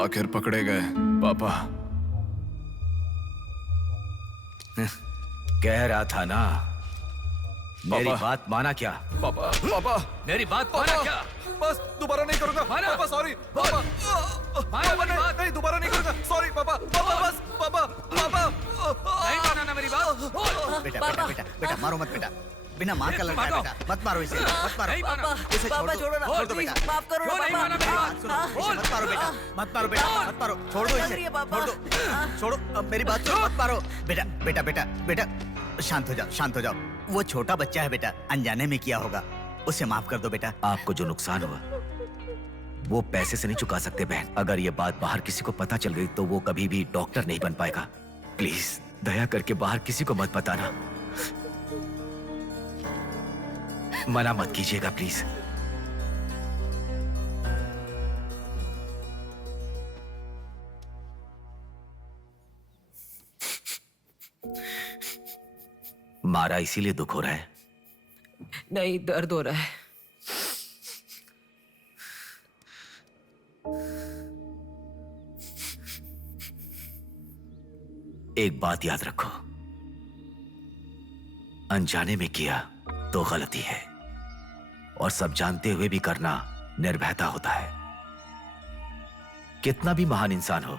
आखिर पकड़े गए पापा। कह रहा था ना, मेरी बात माना क्या? पापा पापा मेरी बात माना क्या? बस दोबारा नहीं करूंगा पापा, सॉरी पापा। पापा नहीं दोबारा नहीं करूंगा, सॉरी पापा। पापा बस पापा पापा नहीं माना ना मेरी बात। बेटा बेटा बेटा बेटा मारो मत बेटा, बिना माँ का लड़का है बेटा, मत मारो इसे, मत मारो। इसे छोड़ दो, छोड़ दो बेटा, माफ करो ना पापा। इसे मत मारो बेटा, मत मारो बेटा, मत मारो, छोड़ दो इसे, छोड़ दो, छोड़ो, अब मेरी बात सुनो, मत मारो। बेटा बेटा बेटा बेटा शांत हो जाओ, शांत हो जाओ। वो छोटा बच्चा है बेटा, अनजाने में किया होगा, उसे माफ कर दो बेटा। आपको जो नुकसान हुआ वो पैसे से नहीं चुका सकते बहन। अगर ये बात बाहर किसी को पता चल गई तो वो कभी भी डॉक्टर नहीं बन पाएगा। प्लीज दया करके बाहर किसी को मत बताना, मना मत कीजिएगा प्लीज। मारा इसीलिए दुख हो रहा है? नहीं, दर्द हो रहा है। एक बात याद रखो, अनजाने में किया तो गलती है, और सब जानते हुए भी करना निर्भयता होता है। कितना भी महान इंसान हो,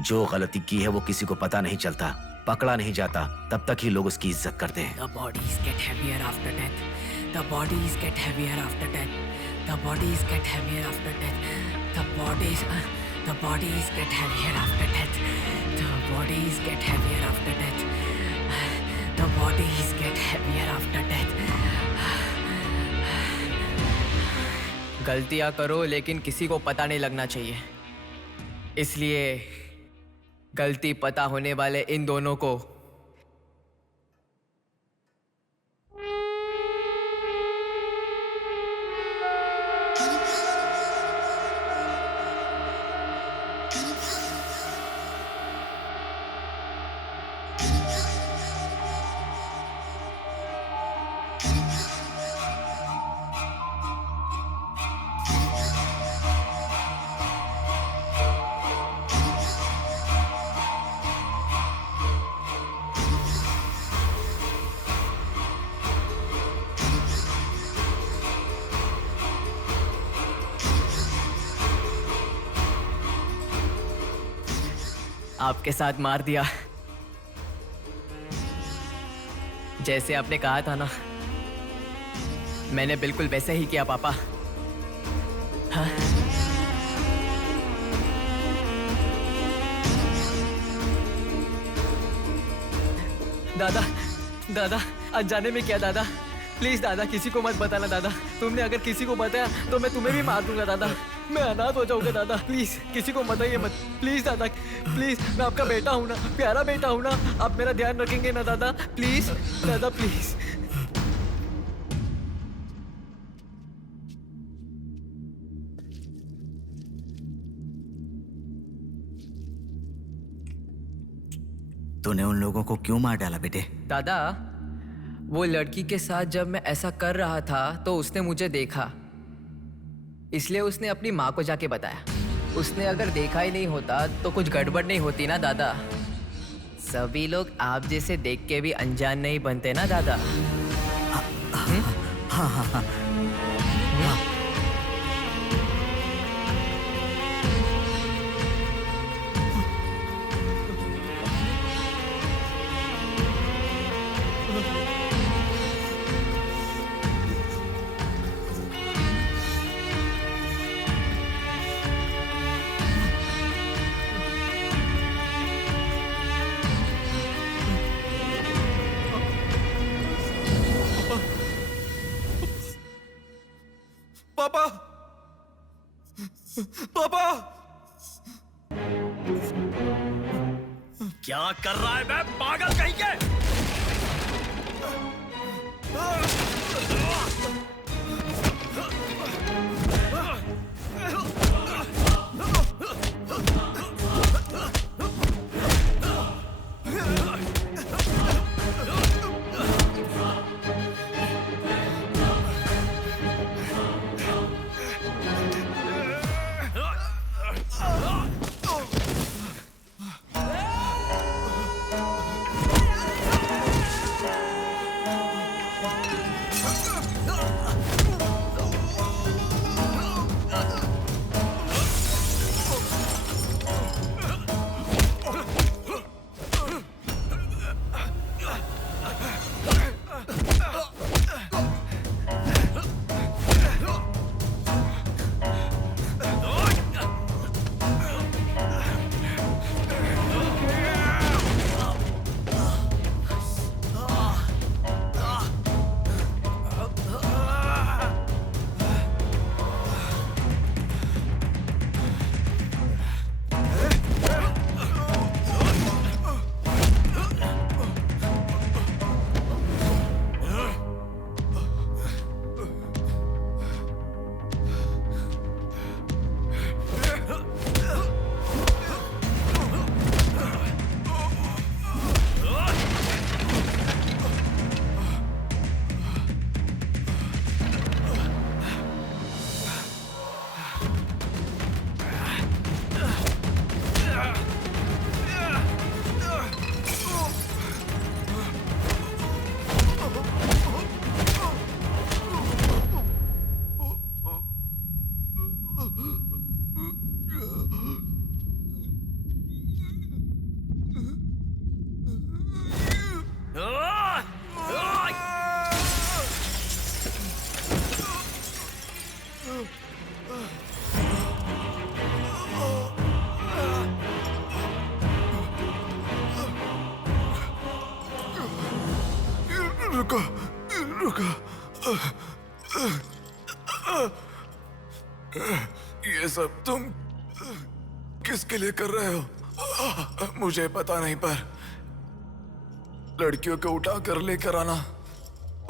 जो गलती की है वो किसी को पता नहीं चलता, पकड़ा नहीं जाता, तब तक ही लोग उसकी इज्जत करते हैं। The bodies get heavier after death. The bodies get heavier after death. The bodies get heavier after death. The bodies get heavier after death. The bodies get heavier after death. The bodies get heavier after death. गलतियां करो लेकिन किसी को पता नहीं लगना चाहिए। इसलिए गलती पता होने वाले इन दोनों को आपके साथ मार दिया, जैसे आपने कहा था ना, मैंने बिल्कुल वैसे ही किया पापा। हाँ? दादा दादा अनजाने में किया दादा, प्लीज दादा किसी को मत बताना दादा। तुमने अगर किसी को बताया तो मैं तुम्हें भी मार दूंगा दादा, मैं अनाथ हो जाऊंगा दादा। प्लीज किसी को बताइए मत, प्लीज दादा प्लीज। मैं आपका बेटा हूं ना, प्यारा बेटा हूं ना, आप मेरा ध्यान रखेंगे ना दादा? प्लीज दादा प्लीज। तूने उन लोगों को क्यों मार डाला बेटे? दादा वो लड़की के साथ जब मैं ऐसा कर रहा था तो उसने मुझे देखा, इसलिए उसने अपनी माँ को जाके बताया। उसने अगर देखा ही नहीं होता तो कुछ गड़बड़ नहीं होती ना दादा। सभी लोग आप जैसे देख के भी अनजान नहीं बनते ना दादा। हाँ हाँ हाँ पापा पापा क्या कर रहा है बे पागल कहीं के? रुको रुको। ये सब तुम किसके लिए कर रहे हो? मुझे पता नहीं, पर लड़कियों को उठा कर लेकर आना,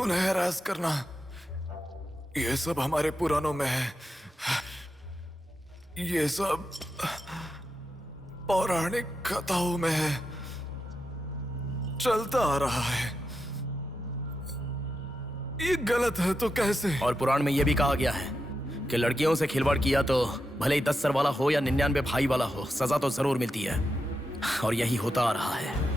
उन्हें हैरास करना, ये सब हमारे पुराणों में है। ये सब पौराणिक कथाओं में है, चलता आ रहा है। ये गलत है तो कैसे? और पुराण में यह भी कहा गया है कि लड़कियों से खिलवाड़ किया तो भले ही 10 सर वाला हो या 99 भाई वाला हो, सजा तो जरूर मिलती है। और यही होता आ रहा है।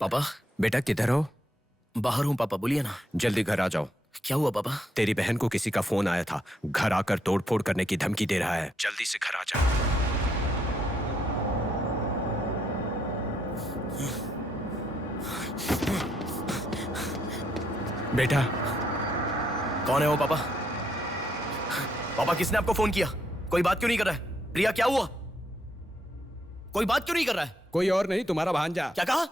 पापा। बेटा किधर हो? बाहर हूँ पापा, बोलिए ना। जल्दी घर आ जाओ। क्या हुआ पापा? तेरी बहन को किसी का फोन आया था, घर आकर तोड़फोड़ करने की धमकी दे रहा है। जल्दी से घर आ जा। बेटा। कौन है वो पापा? पापा किसने आपको फोन किया? कोई बात क्यों नहीं कर रहा है? प्रिया क्या हुआ? कोई बात क्यों नहीं कर रहा है? कोई और नहीं, तुम्हारा भांजा। क्या कहा?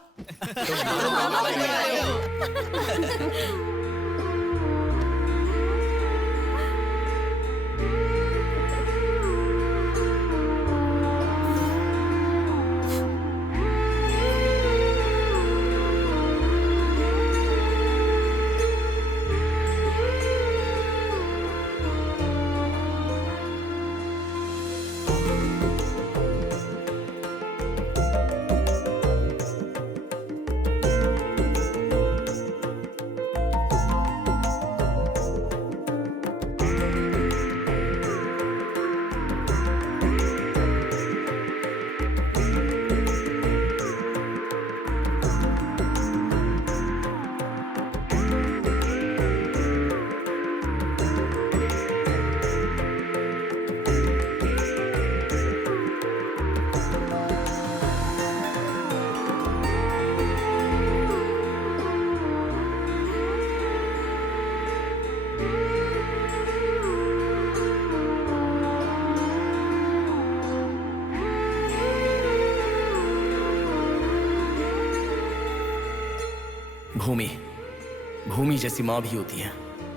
भूमि जैसी माँ भी होती है,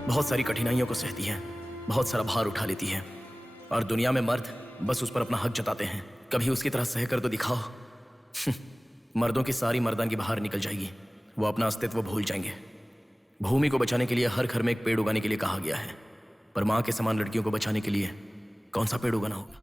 बहुत सारी कठिनाइयों को सहती है, बहुत सारा भार उठा लेती है। और दुनिया में मर्द बस उस पर अपना हक जताते हैं। कभी उसकी तरह सह कर तो दिखाओ। मर्दों की सारी मर्दांगी बाहर निकल जाएगी, वो अपना अस्तित्व भूल जाएंगे। भूमि को बचाने के लिए हर घर में एक पेड़ उगाने के लिए कहा गया है, पर माँ के समान लड़कियों को बचाने के लिए कौन सा पेड़ उगाना होगा?